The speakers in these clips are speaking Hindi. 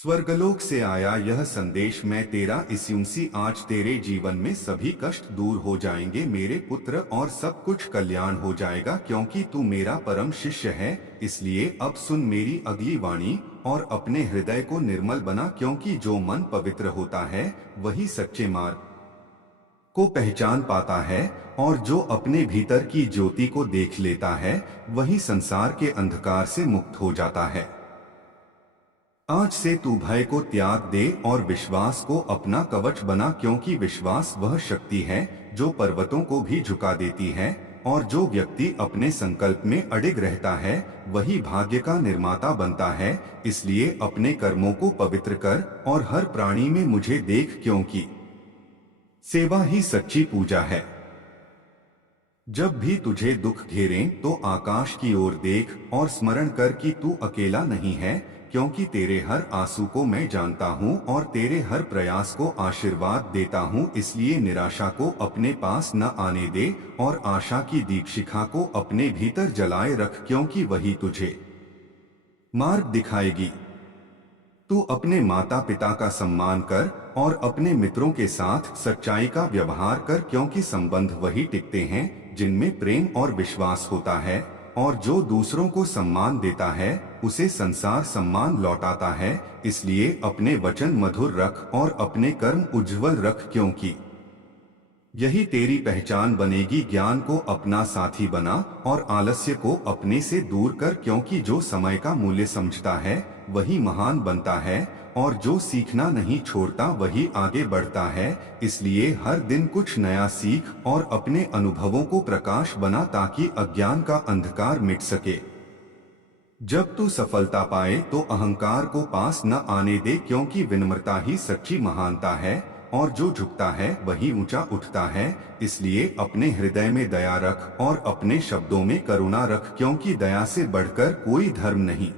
स्वर्गलोक से आया यह संदेश मैं तेरा इस्यूंसी आज तेरे जीवन में सभी कष्ट दूर हो जाएंगे मेरे पुत्र और सब कुछ कल्याण हो जाएगा क्योंकि तू मेरा परम शिष्य है। इसलिए अब सुन मेरी अगली वाणी और अपने हृदय को निर्मल बना क्योंकि जो मन पवित्र होता है वही सच्चे मार्ग को पहचान पाता है और जो अपने भीतर की ज्योति को देख लेता है वही संसार के अंधकार से मुक्त हो जाता है। आज से तू भय को त्याग दे और विश्वास को अपना कवच बना क्योंकि विश्वास वह शक्ति है जो पर्वतों को भी झुका देती है और जो व्यक्ति अपने संकल्प में अडिग रहता है वही भाग्य का निर्माता बनता है। इसलिए अपने कर्मों को पवित्र कर और हर प्राणी में मुझे देख क्योंकि सेवा ही सच्ची पूजा है। जब भी तुझे दुख घेरें तो आकाश की ओर देख और स्मरण कर कि तू अकेला नहीं है क्योंकि तेरे हर आंसू को मैं जानता हूँ और तेरे हर प्रयास को आशीर्वाद देता हूँ। इसलिए निराशा को अपने पास न आने दे और आशा की दीपशिखा को अपने भीतर जलाए रख क्योंकि वही तुझे मार्ग दिखाएगी। तू अपने माता पिता का सम्मान कर और अपने मित्रों के साथ सच्चाई का व्यवहार कर क्योंकि संबंध वही टिकते हैं जिनमें प्रेम और विश्वास होता है और जो दूसरों को सम्मान देता है उसे संसार सम्मान लौटाता है। इसलिए अपने वचन मधुर रख और अपने कर्म उज्जवल रख क्योंकि यही तेरी पहचान बनेगी। ज्ञान को अपना साथी बना और आलस्य को अपने से दूर कर क्योंकि जो समय का मूल्य समझता है वही महान बनता है और जो सीखना नहीं छोड़ता वही आगे बढ़ता है। इसलिए हर दिन कुछ नया सीख और अपने अनुभवों को प्रकाश बना ताकि अज्ञान का अंधकार मिट सके। जब तू सफलता पाए तो अहंकार को पास न आने दे क्योंकि विनम्रता ही सच्ची महानता है और जो झुकता है वही ऊंचा उठता है। इसलिए अपने हृदय में दया रख और अपने शब्दों में करुणा रख क्योंकि दया से बढ़कर कोई धर्म नहीं।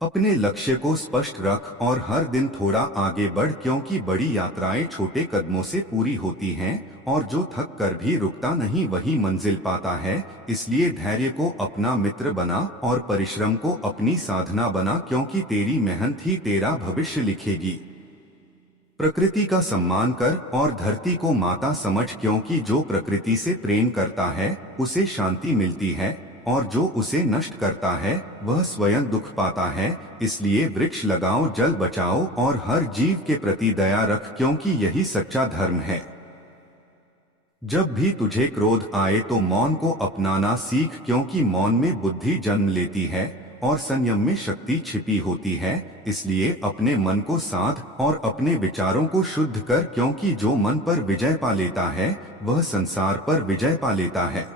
अपने लक्ष्य को स्पष्ट रख और हर दिन थोड़ा आगे बढ़ क्योंकि बड़ी यात्राएं छोटे कदमों से पूरी होती हैं और जो थक कर भी रुकता नहीं वही मंजिल पाता है। इसलिए धैर्य को अपना मित्र बना और परिश्रम को अपनी साधना बना क्योंकि तेरी मेहनत ही तेरा भविष्य लिखेगी। प्रकृति का सम्मान कर और धरती को माता समझ क्योंकि जो प्रकृति से प्रेम करता है उसे शांति मिलती है और जो उसे नष्ट करता है वह स्वयं दुख पाता है। इसलिए वृक्ष लगाओ, जल बचाओ और हर जीव के प्रति दया रख क्योंकि यही सच्चा धर्म है। जब भी तुझे क्रोध आए तो मौन को अपनाना सीख क्योंकि मौन में बुद्धि जन्म लेती है और संयम में शक्ति छिपी होती है। इसलिए अपने मन को साध और अपने विचारों को शुद्ध कर क्योंकि जो मन पर विजय पा लेता है वह संसार पर विजय पा लेता है।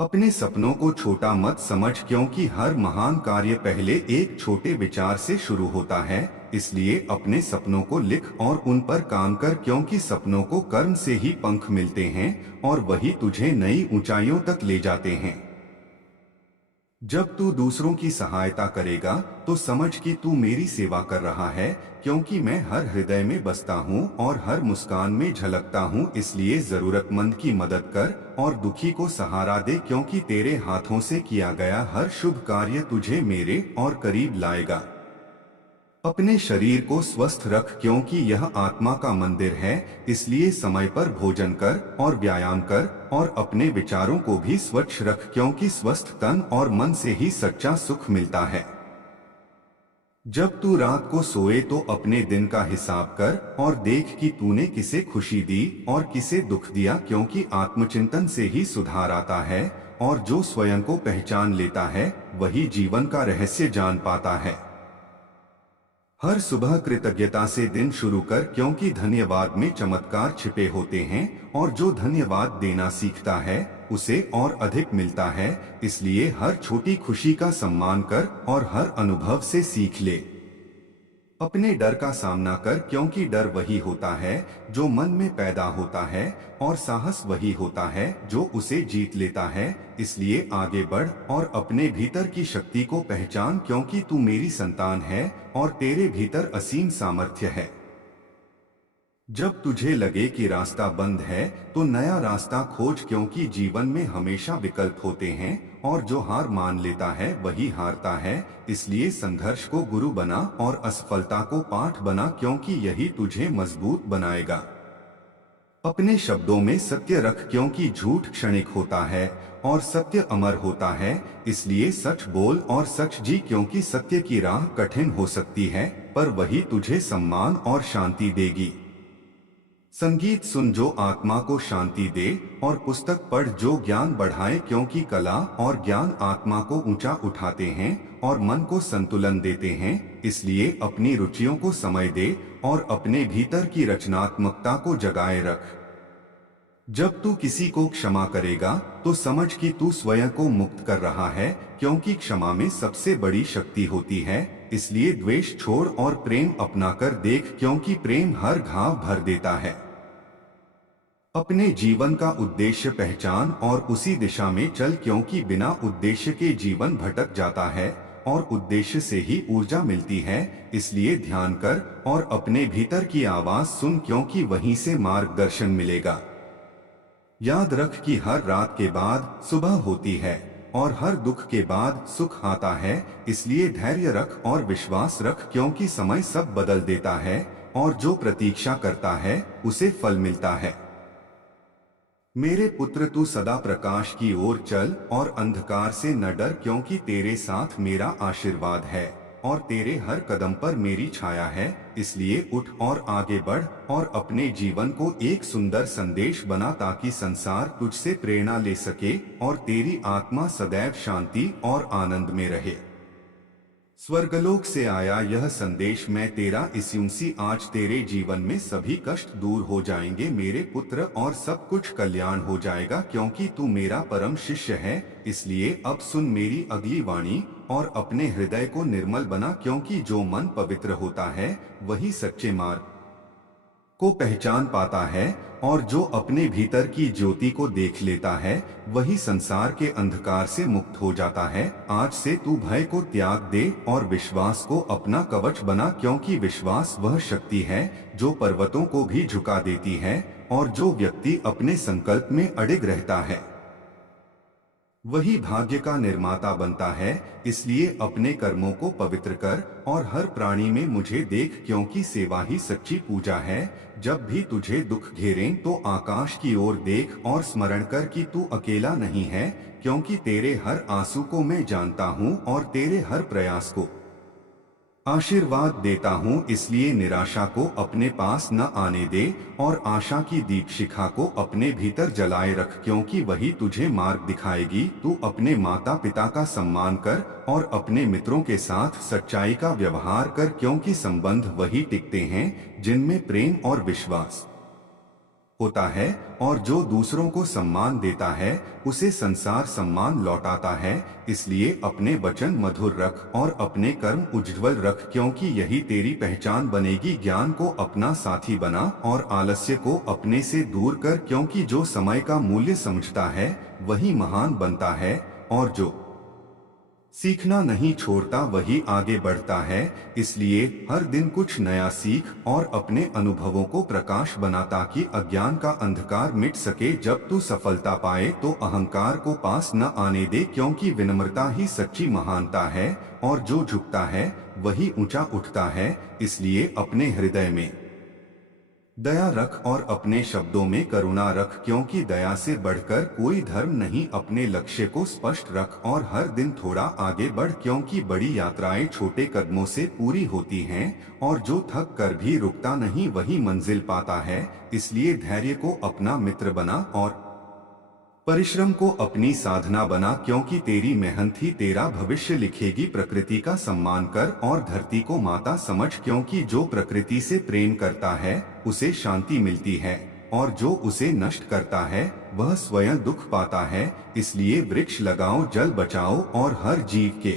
अपने सपनों को छोटा मत समझ क्योंकि हर महान कार्य पहले एक छोटे विचार से शुरू होता है। इसलिए अपने सपनों को लिख और उन पर काम कर क्योंकि सपनों को कर्म से ही पंख मिलते हैं और वही तुझे नई ऊंचाइयों तक ले जाते हैं। जब तू दूसरों की सहायता करेगा तो समझ कि तू मेरी सेवा कर रहा है क्योंकि मैं हर हृदय में बसता हूँ और हर मुस्कान में झलकता हूँ। इसलिए जरूरतमंद की मदद कर और दुखी को सहारा दे क्योंकि तेरे हाथों से किया गया हर शुभ कार्य तुझे मेरे और करीब लाएगा। अपने शरीर को स्वस्थ रख क्योंकि यह आत्मा का मंदिर है। इसलिए समय पर भोजन कर और व्यायाम कर और अपने विचारों को भी स्वच्छ रख क्योंकि स्वस्थ तन और मन से ही सच्चा सुख मिलता है। जब तू रात को सोए तो अपने दिन का हिसाब कर और देख कि तूने किसे खुशी दी और किसे दुख दिया क्योंकि आत्मचिंतन से ही सुधार आता है और जो स्वयं को पहचान लेता है वही जीवन का रहस्य जान पाता है। हर सुबह कृतज्ञता से दिन शुरू कर क्योंकि धन्यवाद में चमत्कार छिपे होते हैं और जो धन्यवाद देना सीखता है उसे और अधिक मिलता है। इसलिए हर छोटी खुशी का सम्मान कर और हर अनुभव से सीख ले। अपने डर का सामना कर क्योंकि डर वही होता है जो मन में पैदा होता है और साहस वही होता है जो उसे जीत लेता है। इसलिए आगे बढ़ और अपने भीतर की शक्ति को पहचान क्योंकि तू मेरी संतान है और तेरे भीतर असीम सामर्थ्य है। जब तुझे लगे कि रास्ता बंद है तो नया रास्ता खोज, क्योंकि जीवन में हमेशा विकल्प होते हैं और जो हार मान लेता है वही हारता है। इसलिए संघर्ष को गुरु बना और असफलता को पाठ बना, क्योंकि यही तुझे मजबूत बनाएगा। अपने शब्दों में सत्य रख, क्योंकि झूठ क्षणिक होता है और सत्य अमर होता है। इसलिए सच बोल और सच जी, क्योंकि सत्य की राह कठिन हो सकती है पर वही तुझे सम्मान और शांति देगी। संगीत सुन जो आत्मा को शांति दे और पुस्तक पढ़ जो ज्ञान बढ़ाए, क्योंकि कला और ज्ञान आत्मा को ऊंचा उठाते हैं और मन को संतुलन देते हैं। इसलिए अपनी रुचियों को समय दे और अपने भीतर की रचनात्मकता को जगाए रख। जब तू किसी को क्षमा करेगा तो समझ कि तू स्वयं को मुक्त कर रहा है, क्योंकि क्षमा में सबसे बड़ी शक्ति होती है। इसलिए द्वेष छोड़ और प्रेम अपनाकर देख, क्योंकि प्रेम हर घाव भर देता है। अपने जीवन का उद्देश्य पहचान और उसी दिशा में चल, क्योंकि बिना उद्देश्य के जीवन भटक जाता है और उद्देश्य से ही ऊर्जा मिलती है। इसलिए ध्यान कर और अपने भीतर की आवाज सुन, क्योंकि वहीं से मार्गदर्शन मिलेगा। याद रख कि हर रात के बाद सुबह होती है और हर दुख के बाद सुख आता है। इसलिए धैर्य रख और विश्वास रख, क्योंकि समय सब बदल देता है और जो प्रतीक्षा करता है उसे फल मिलता है। मेरे पुत्र, तू सदा प्रकाश की ओर चल और अंधकार से न डर, क्योंकि तेरे साथ मेरा आशीर्वाद है और तेरे हर कदम पर मेरी छाया है। इसलिए उठ और आगे बढ़ और अपने जीवन को एक सुंदर संदेश बना, ताकि संसार तुझसे प्रेरणा ले सके और तेरी आत्मा सदैव शांति और आनंद में रहे। स्वर्गलोक से आया यह संदेश मैं तेरा इस्यूंसी, आज तेरे जीवन में सभी कष्ट दूर हो जाएंगे मेरे पुत्र और सब कुछ कल्याण हो जाएगा, क्योंकि तू मेरा परम शिष्य है। इसलिए अब सुन मेरी अगली वाणी और अपने हृदय को निर्मल बना, क्योंकि जो मन पवित्र होता है वही सच्चे मार्ग को पहचान पाता है और जो अपने भीतर की ज्योति को देख लेता है वही संसार के अंधकार से मुक्त हो जाता है। आज से तू भय को त्याग दे और विश्वास को अपना कवच बना, क्योंकि विश्वास वह शक्ति है जो पर्वतों को भी झुका देती है और जो व्यक्ति अपने संकल्प में अडिग रहता है वही भाग्य का निर्माता बनता है। इसलिए अपने कर्मों को पवित्र कर और हर प्राणी में मुझे देख, क्योंकि सेवा ही सच्ची पूजा है। जब भी तुझे दुख घेरें तो आकाश की ओर देख और स्मरण कर कि तू अकेला नहीं है, क्योंकि तेरे हर आंसू को मैं जानता हूँ और तेरे हर प्रयास को आशीर्वाद देता हूँ। इसलिए निराशा को अपने पास न आने दे और आशा की दीप शिखा को अपने भीतर जलाए रख, क्योंकि वही तुझे मार्ग दिखाएगी। तू अपने माता पिता का सम्मान कर और अपने मित्रों के साथ सच्चाई का व्यवहार कर, क्योंकि संबंध वही टिकते हैं जिनमें प्रेम और विश्वास होता है और जो दूसरों को सम्मान देता है उसे संसार सम्मान लौटाता है। इसलिए अपने वचन मधुर रख और अपने कर्म उज्ज्वल रख, क्योंकि यही तेरी पहचान बनेगी। ज्ञान को अपना साथी बना और आलस्य को अपने से दूर कर, क्योंकि जो समय का मूल्य समझता है वही महान बनता है और जो सीखना नहीं छोड़ता वही आगे बढ़ता है। इसलिए हर दिन कुछ नया सीख और अपने अनुभवों को प्रकाश बना, ताकि अज्ञान का अंधकार मिट सके। जब तू सफलता पाए तो अहंकार को पास न आने दे, क्योंकि विनम्रता ही सच्ची महानता है और जो झुकता है वही ऊंचा उठता है। इसलिए अपने हृदय में दया रख और अपने शब्दों में करुणा रख, क्योंकि दया से बढ़कर कोई धर्म नहीं। अपने लक्ष्य को स्पष्ट रख और हर दिन थोड़ा आगे बढ़, क्योंकि बड़ी यात्राएं छोटे कदमों से पूरी होती हैं और जो थक कर भी रुकता नहीं वही मंजिल पाता है। इसलिए धैर्य को अपना मित्र बना और परिश्रम को अपनी साधना बना, क्योंकि तेरी मेहनत ही तेरा भविष्य लिखेगी। प्रकृति का सम्मान कर और धरती को माता समझ, क्योंकि जो प्रकृति से प्रेम करता है उसे शांति मिलती है और जो उसे नष्ट करता है वह स्वयं दुख पाता है। इसलिए वृक्ष लगाओ, जल बचाओ और हर जीव के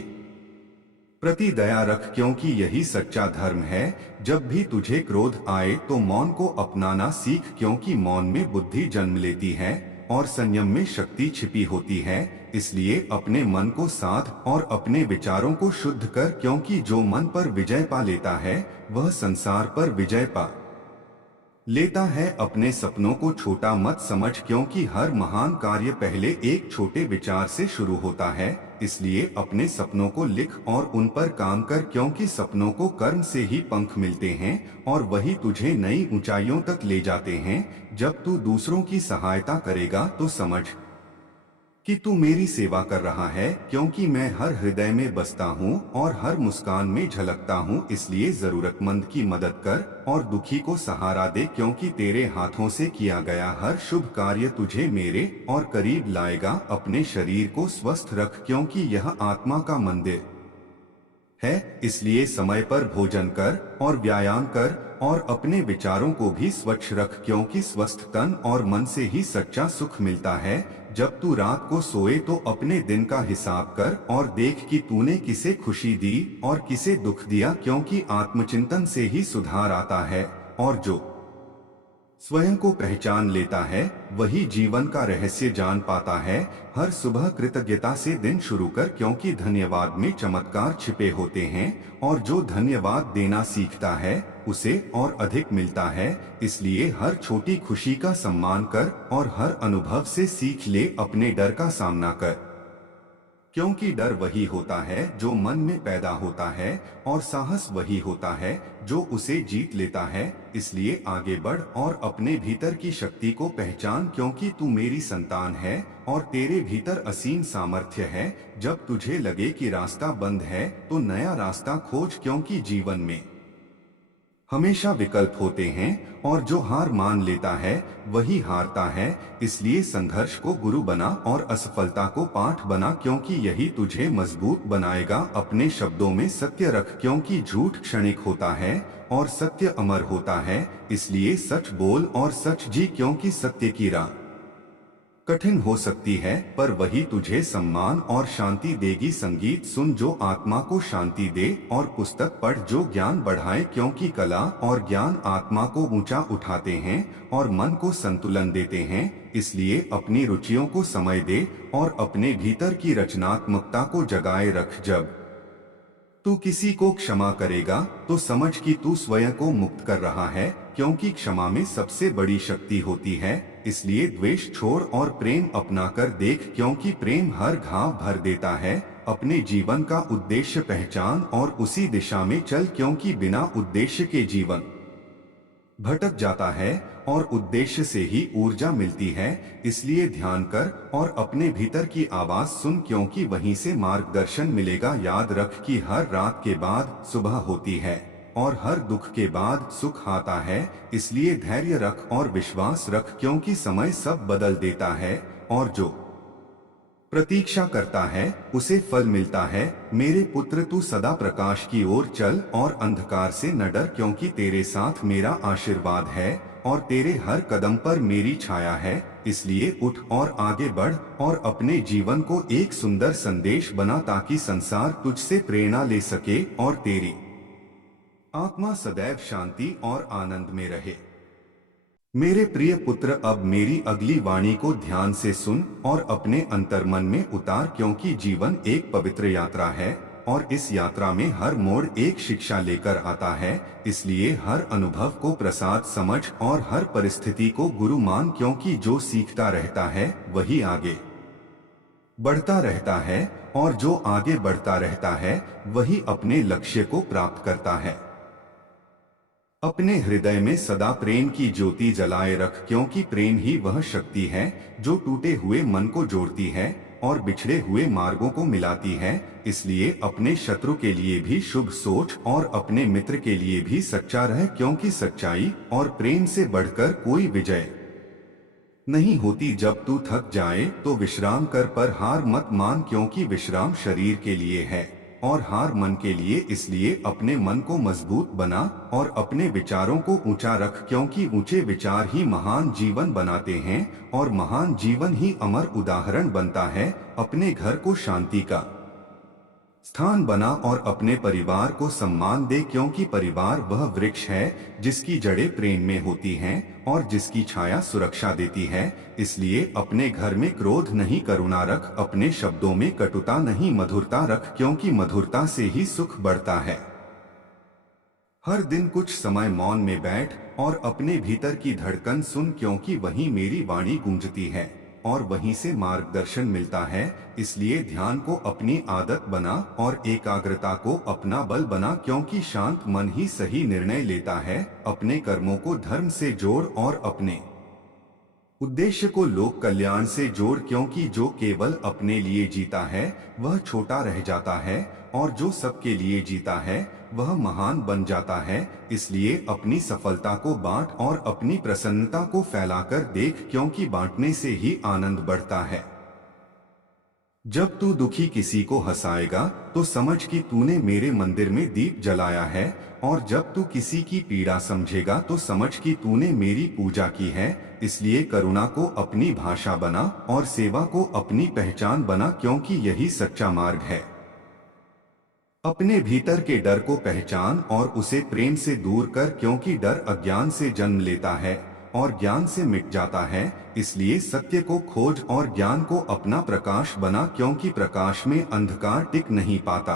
प्रति दया रख, क्योंकि यही सच्चा धर्म है। जब भी तुझे क्रोध आए तो मौन को अपनाना सीख, क्योंकि मौन में बुद्धि जन्म लेती है और संयम में शक्ति छिपी होती है। इसलिए अपने मन को साध और अपने विचारों को शुद्ध कर, क्योंकि जो मन पर विजय पा लेता है वह संसार पर विजय पा लेता है। अपने सपनों को छोटा मत समझ, क्योंकि हर महान कार्य पहले एक छोटे विचार से शुरू होता है। इसलिए अपने सपनों को लिख और उन पर काम कर, क्योंकि सपनों को कर्म से ही पंख मिलते हैं और वही तुझे नई ऊंचाइयों तक ले जाते हैं। जब तू दूसरों की सहायता करेगा तो समझ कि तू मेरी सेवा कर रहा है, क्योंकि मैं हर हृदय में बसता हूँ और हर मुस्कान में झलकता हूँ। इसलिए जरूरतमंद की मदद कर और दुखी को सहारा दे, क्योंकि तेरे हाथों से किया गया हर शुभ कार्य तुझे मेरे और करीब लाएगा। अपने शरीर को स्वस्थ रख, क्योंकि यह आत्मा का मंदिर है। इसलिए समय पर भोजन कर और व्यायाम कर और अपने विचारों को भी स्वच्छ रख, क्योंकि स्वस्थ तन और मन से ही सच्चा सुख मिलता है। जब तू रात को सोए तो अपने दिन का हिसाब कर और देख कि तूने किसे खुशी दी और किसे दुख दिया, क्योंकि आत्मचिंतन से ही सुधार आता है। और जो स्वयं को पहचान लेता है वही जीवन का रहस्य जान पाता है। हर सुबह कृतज्ञता से दिन शुरू कर, क्योंकि धन्यवाद में चमत्कार छिपे होते हैं और जो धन्यवाद देना सीखता है उसे और अधिक मिलता है। इसलिए हर छोटी खुशी का सम्मान कर और हर अनुभव से सीख ले। अपने डर का सामना कर, क्योंकि डर वही होता है जो मन में पैदा होता है और साहस वही होता है जो उसे जीत लेता है। इसलिए आगे बढ़ और अपने भीतर की शक्ति को पहचान, क्योंकि तू मेरी संतान है और तेरे भीतर असीम सामर्थ्य है। जब तुझे लगे कि रास्ता बंद है तो नया रास्ता खोज, क्योंकि जीवन में हमेशा विकल्प होते हैं और जो हार मान लेता है वही हारता है। इसलिए संघर्ष को गुरु बना और असफलता को पाठ बना, क्योंकि यही तुझे मजबूत बनाएगा। अपने शब्दों में सत्य रख, क्योंकि झूठ क्षणिक होता है और सत्य अमर होता है। इसलिए सच बोल और सच जी, क्योंकि सत्य की राह कठिन हो सकती है पर वही तुझे सम्मान और शांति देगी। संगीत सुन जो आत्मा को शांति दे और पुस्तक पढ़ जो ज्ञान बढ़ाए, क्योंकि कला और ज्ञान आत्मा को ऊंचा उठाते हैं और मन को संतुलन देते हैं। इसलिए अपनी रुचियों को समय दे और अपने भीतर की रचनात्मकता को जगाए रख। जब तू किसी को क्षमा करेगा तो समझ कि तू स्वयं को मुक्त कर रहा है, क्योंकि क्षमा में सबसे बड़ी शक्ति होती है। इसलिए द्वेष छोड़ और प्रेम अपना कर देख, क्योंकि प्रेम हर घाव भर देता है। अपने जीवन का उद्देश्य पहचान और उसी दिशा में चल, क्योंकि बिना उद्देश्य के जीवन भटक जाता है और उद्देश्य से ही ऊर्जा मिलती है। इसलिए ध्यान कर और अपने भीतर की आवाज सुन, क्योंकि वहीं से मार्गदर्शन मिलेगा। याद रख कि हर रात के बाद सुबह होती है और हर दुख के बाद सुख आता है। इसलिए धैर्य रख और विश्वास रख, क्योंकि समय सब बदल देता है और जो प्रतीक्षा करता है उसे फल मिलता है। मेरे पुत्र तू सदा प्रकाश की ओर चल और अंधकार से न डर, क्योंकि तेरे साथ मेरा आशीर्वाद है और तेरे हर कदम पर मेरी छाया है। इसलिए उठ और आगे बढ़ और अपने जीवन को एक सुंदर संदेश बना, ताकि संसार तुझसे प्रेरणा ले सके और तेरी आत्मा सदैव शांति और आनंद में रहे। मेरे प्रिय पुत्र, अब मेरी अगली वाणी को ध्यान से सुन और अपने अंतर्मन में उतार, क्योंकि जीवन एक पवित्र यात्रा है और इस यात्रा में हर मोड़ एक शिक्षा लेकर आता है। इसलिए हर अनुभव को प्रसाद समझ और हर परिस्थिति को गुरु मान, क्योंकि जो सीखता रहता है वही आगे बढ़ता रहता है और जो आगे बढ़ता रहता है वही अपने लक्ष्य को प्राप्त करता है। अपने हृदय में सदा प्रेम की ज्योति जलाए रख, क्योंकि प्रेम ही वह शक्ति है जो टूटे हुए मन को जोड़ती है और बिछड़े हुए मार्गों को मिलाती है। इसलिए अपने शत्रु के लिए भी शुभ सोच और अपने मित्र के लिए भी सच्चा रह, क्योंकि सच्चाई और प्रेम से बढ़कर कोई विजय नहीं होती। जब तू थक जाए तो विश्राम कर, पर हार मत मान, क्योंकि विश्राम शरीर के लिए है और हार मन के लिए। इसलिए अपने मन को मजबूत बना और अपने विचारों को ऊंचा रख, क्योंकि ऊंचे विचार ही महान जीवन बनाते हैं और महान जीवन ही अमर उदाहरण बनता है। अपने घर को शांति का स्थान बना और अपने परिवार को सम्मान दे, क्योंकि परिवार वह वृक्ष है जिसकी जड़ें प्रेम में होती हैं और जिसकी छाया सुरक्षा देती है। इसलिए अपने घर में क्रोध नहीं करुणा रख, अपने शब्दों में कटुता नहीं मधुरता रख, क्योंकि मधुरता से ही सुख बढ़ता है। हर दिन कुछ समय मौन में बैठ और अपने भीतर की धड़कन सुन, क्योंकि वहीं मेरी वाणी गूंजती है और वहीं से मार्गदर्शन मिलता है। इसलिए ध्यान को अपनी आदत बना और एकाग्रता को अपना बल बना, क्योंकि शांत मन ही सही निर्णय लेता है। अपने कर्मों को धर्म से जोड़ और अपने उद्देश्य को लोक कल्याण से जोड़, क्योंकि जो केवल अपने लिए जीता है वह छोटा रह जाता है और जो सबके लिए जीता है वह महान बन जाता है। इसलिए अपनी सफलता को बांट और अपनी प्रसन्नता को फैलाकर देख, क्योंकि बांटने से ही आनंद बढ़ता है। जब तू दुखी किसी को हंसाएगा तो समझ कि तूने मेरे मंदिर में दीप जलाया है, और जब तू किसी की पीड़ा समझेगा तो समझ कि तूने मेरी पूजा की है। इसलिए करुणा को अपनी भाषा बना और सेवा को अपनी पहचान बना, क्योंकि यही सच्चा मार्ग है। अपने भीतर के डर को पहचान और उसे प्रेम से दूर कर, क्योंकि डर अज्ञान से जन्म लेता है और ज्ञान से मिट जाता है। इसलिए सत्य को खोज और ज्ञान को अपना प्रकाश बना, क्योंकि प्रकाश में अंधकार टिक नहीं पाता।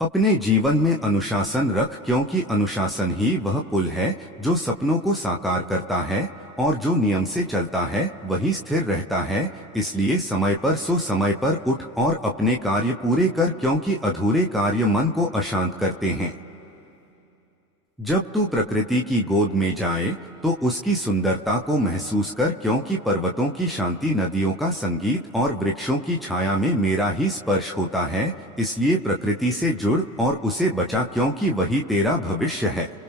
अपने जीवन में अनुशासन रख, क्योंकि अनुशासन ही वह पुल है जो सपनों को साकार करता है, और जो नियम से चलता है वही स्थिर रहता है। इसलिए समय पर सो, समय पर उठ और अपने कार्य पूरे कर, क्योंकि अधूरे कार्य मन को अशांत करते हैं। जब तू प्रकृति की गोद में जाए तो उसकी सुंदरता को महसूस कर, क्योंकि पर्वतों की शांति, नदियों का संगीत और वृक्षों की छाया में मेरा ही स्पर्श होता है। इसलिए प्रकृति से जुड़ और उसे बचा, क्योंकि वही तेरा भविष्य है।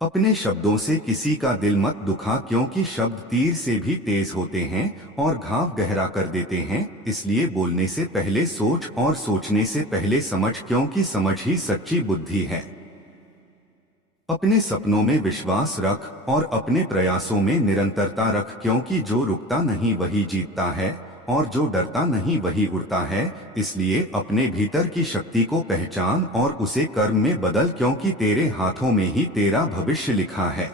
अपने शब्दों से किसी का दिल मत दुखा, क्योंकि शब्द तीर से भी तेज होते हैं और घाव गहरा कर देते हैं। इसलिए बोलने से पहले सोच और सोचने से पहले समझ, क्योंकि समझ ही सच्ची बुद्धि है। अपने सपनों में विश्वास रख और अपने प्रयासों में निरंतरता रख, क्योंकि जो रुकता नहीं वही जीतता है और जो डरता नहीं वही उड़ता है। इसलिए अपने भीतर की शक्ति को पहचान और उसे कर्म में बदल, क्योंकि तेरे हाथों में ही तेरा भविष्य लिखा है।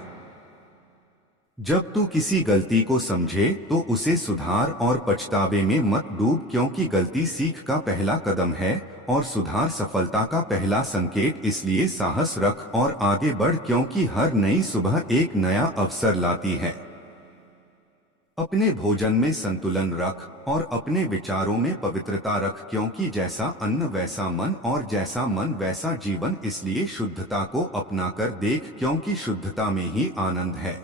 जब तू किसी गलती को समझे तो उसे सुधार और पछतावे में मत डूब, क्योंकि गलती सीख का पहला कदम है और सुधार सफलता का पहला संकेत। इसलिए साहस रख और आगे बढ़, क्योंकि हर नई सुबह एक नया अवसर लाती है। अपने भोजन में संतुलन रख और अपने विचारों में पवित्रता रख, क्योंकि जैसा अन्न वैसा मन और जैसा मन वैसा जीवन। इसलिए शुद्धता को अपना कर देख, क्योंकि शुद्धता में ही आनंद है।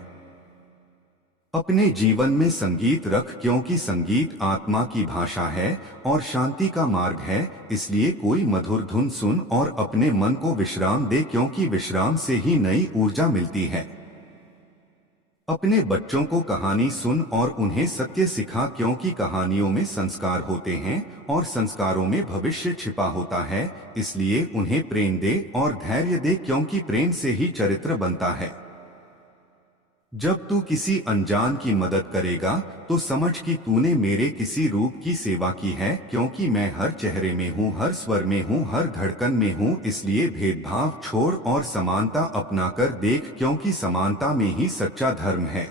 अपने जीवन में संगीत रख, क्योंकि संगीत आत्मा की भाषा है और शांति का मार्ग है। इसलिए कोई मधुर धुन सुन और अपने मन को विश्राम दे, क्योंकि विश्राम से ही नई ऊर्जा मिलती है। अपने बच्चों को कहानी सुन और उन्हें सत्य सिखा, क्योंकि कहानियों में संस्कार होते हैं और संस्कारों में भविष्य छिपा होता है। इसलिए उन्हें प्रेम दे और धैर्य दे, क्योंकि प्रेम से ही चरित्र बनता है। जब तू किसी अनजान की मदद करेगा तो समझ कि तूने मेरे किसी रूप की सेवा की है, क्योंकि मैं हर चेहरे में हूँ, हर स्वर में हूँ, हर धड़कन में हूँ। इसलिए भेदभाव छोड़ और समानता अपना कर देख, क्योंकि समानता में ही सच्चा धर्म है।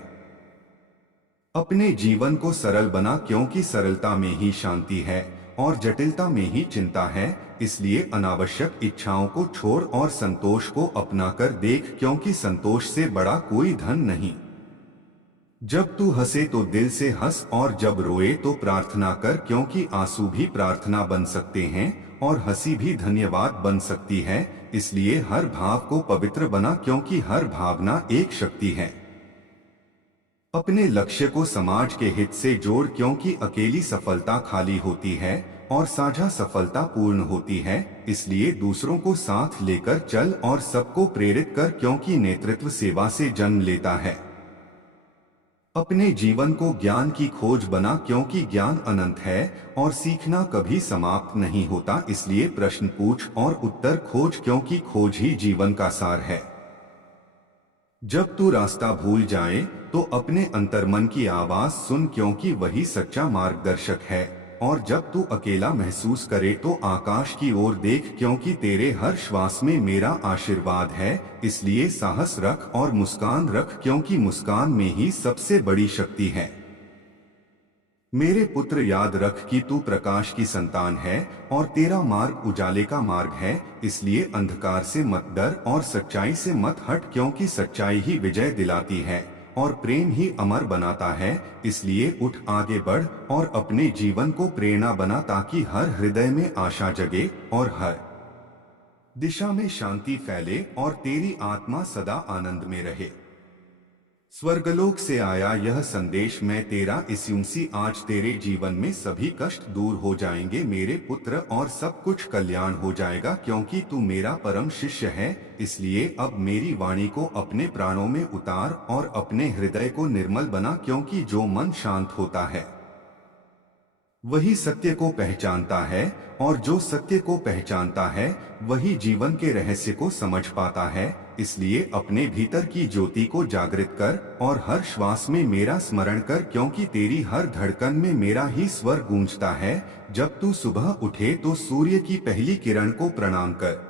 अपने जीवन को सरल बना, क्योंकि सरलता में ही शांति है और जटिलता में ही चिंता है। इसलिए अनावश्यक इच्छाओं को छोड़ और संतोष को अपना कर देख, क्योंकि संतोष से बड़ा कोई धन नहीं। जब तू हंसे तो दिल से हंस और जब रोए तो प्रार्थना कर, क्योंकि आंसू भी प्रार्थना बन सकते हैं और हंसी भी धन्यवाद बन सकती है। इसलिए हर भाव को पवित्र बना, क्योंकि हर भावना एक शक्ति है। अपने लक्ष्य को समाज के हित से जोड़, क्योंकि अकेली सफलता खाली होती है और साझा सफलता पूर्ण होती है। इसलिए दूसरों को साथ लेकर चल और सबको प्रेरित कर, क्योंकि नेतृत्व सेवा से जन्म लेता है। अपने जीवन को ज्ञान की खोज बना, क्योंकि ज्ञान अनंत है और सीखना कभी समाप्त नहीं होता। इसलिए प्रश्न पूछ और उत्तर खोज, क्योंकि खोज ही जीवन का सार है। जब तू रास्ता भूल जाए तो अपने अंतर्मन की आवाज सुन, क्योंकि वही सच्चा मार्गदर्शक है। और जब तू अकेला महसूस करे तो आकाश की ओर देख, क्योंकि तेरे हर श्वास में मेरा आशीर्वाद है। इसलिए साहस रख और मुस्कान रख, क्योंकि मुस्कान में ही सबसे बड़ी शक्ति है। मेरे पुत्र याद रख कि तू प्रकाश की संतान है और तेरा मार्ग उजाले का मार्ग है, इसलिए अंधकार से मत डर और सच्चाई से मत हट, क्योंकि सच्चाई ही विजय दिलाती है और प्रेम ही अमर बनाता है। इसलिए उठ, आगे बढ़ और अपने जीवन को प्रेरणा बना, ताकि हर हृदय में आशा जगे और हर दिशा में शांति फैले और तेरी आत्मा सदा आनंद में रहे। स्वर्गलोक से आया यह संदेश मैं तेरा इस्यूसी, आज तेरे जीवन में सभी कष्ट दूर हो जाएंगे मेरे पुत्र और सब कुछ कल्याण हो जाएगा, क्योंकि तू मेरा परम शिष्य है। इसलिए अब मेरी वाणी को अपने प्राणों में उतार और अपने हृदय को निर्मल बना, क्योंकि जो मन शांत होता है वही सत्य को पहचानता है और जो सत्य को पहचानता है वही जीवन के रहस्य को समझ पाता है। इसलिए अपने भीतर की ज्योति को जागृत कर और हर श्वास में मेरा स्मरण कर, क्योंकि तेरी हर धड़कन में मेरा ही स्वर गूंजता है। जब तू सुबह उठे तो सूर्य की पहली किरण को प्रणाम कर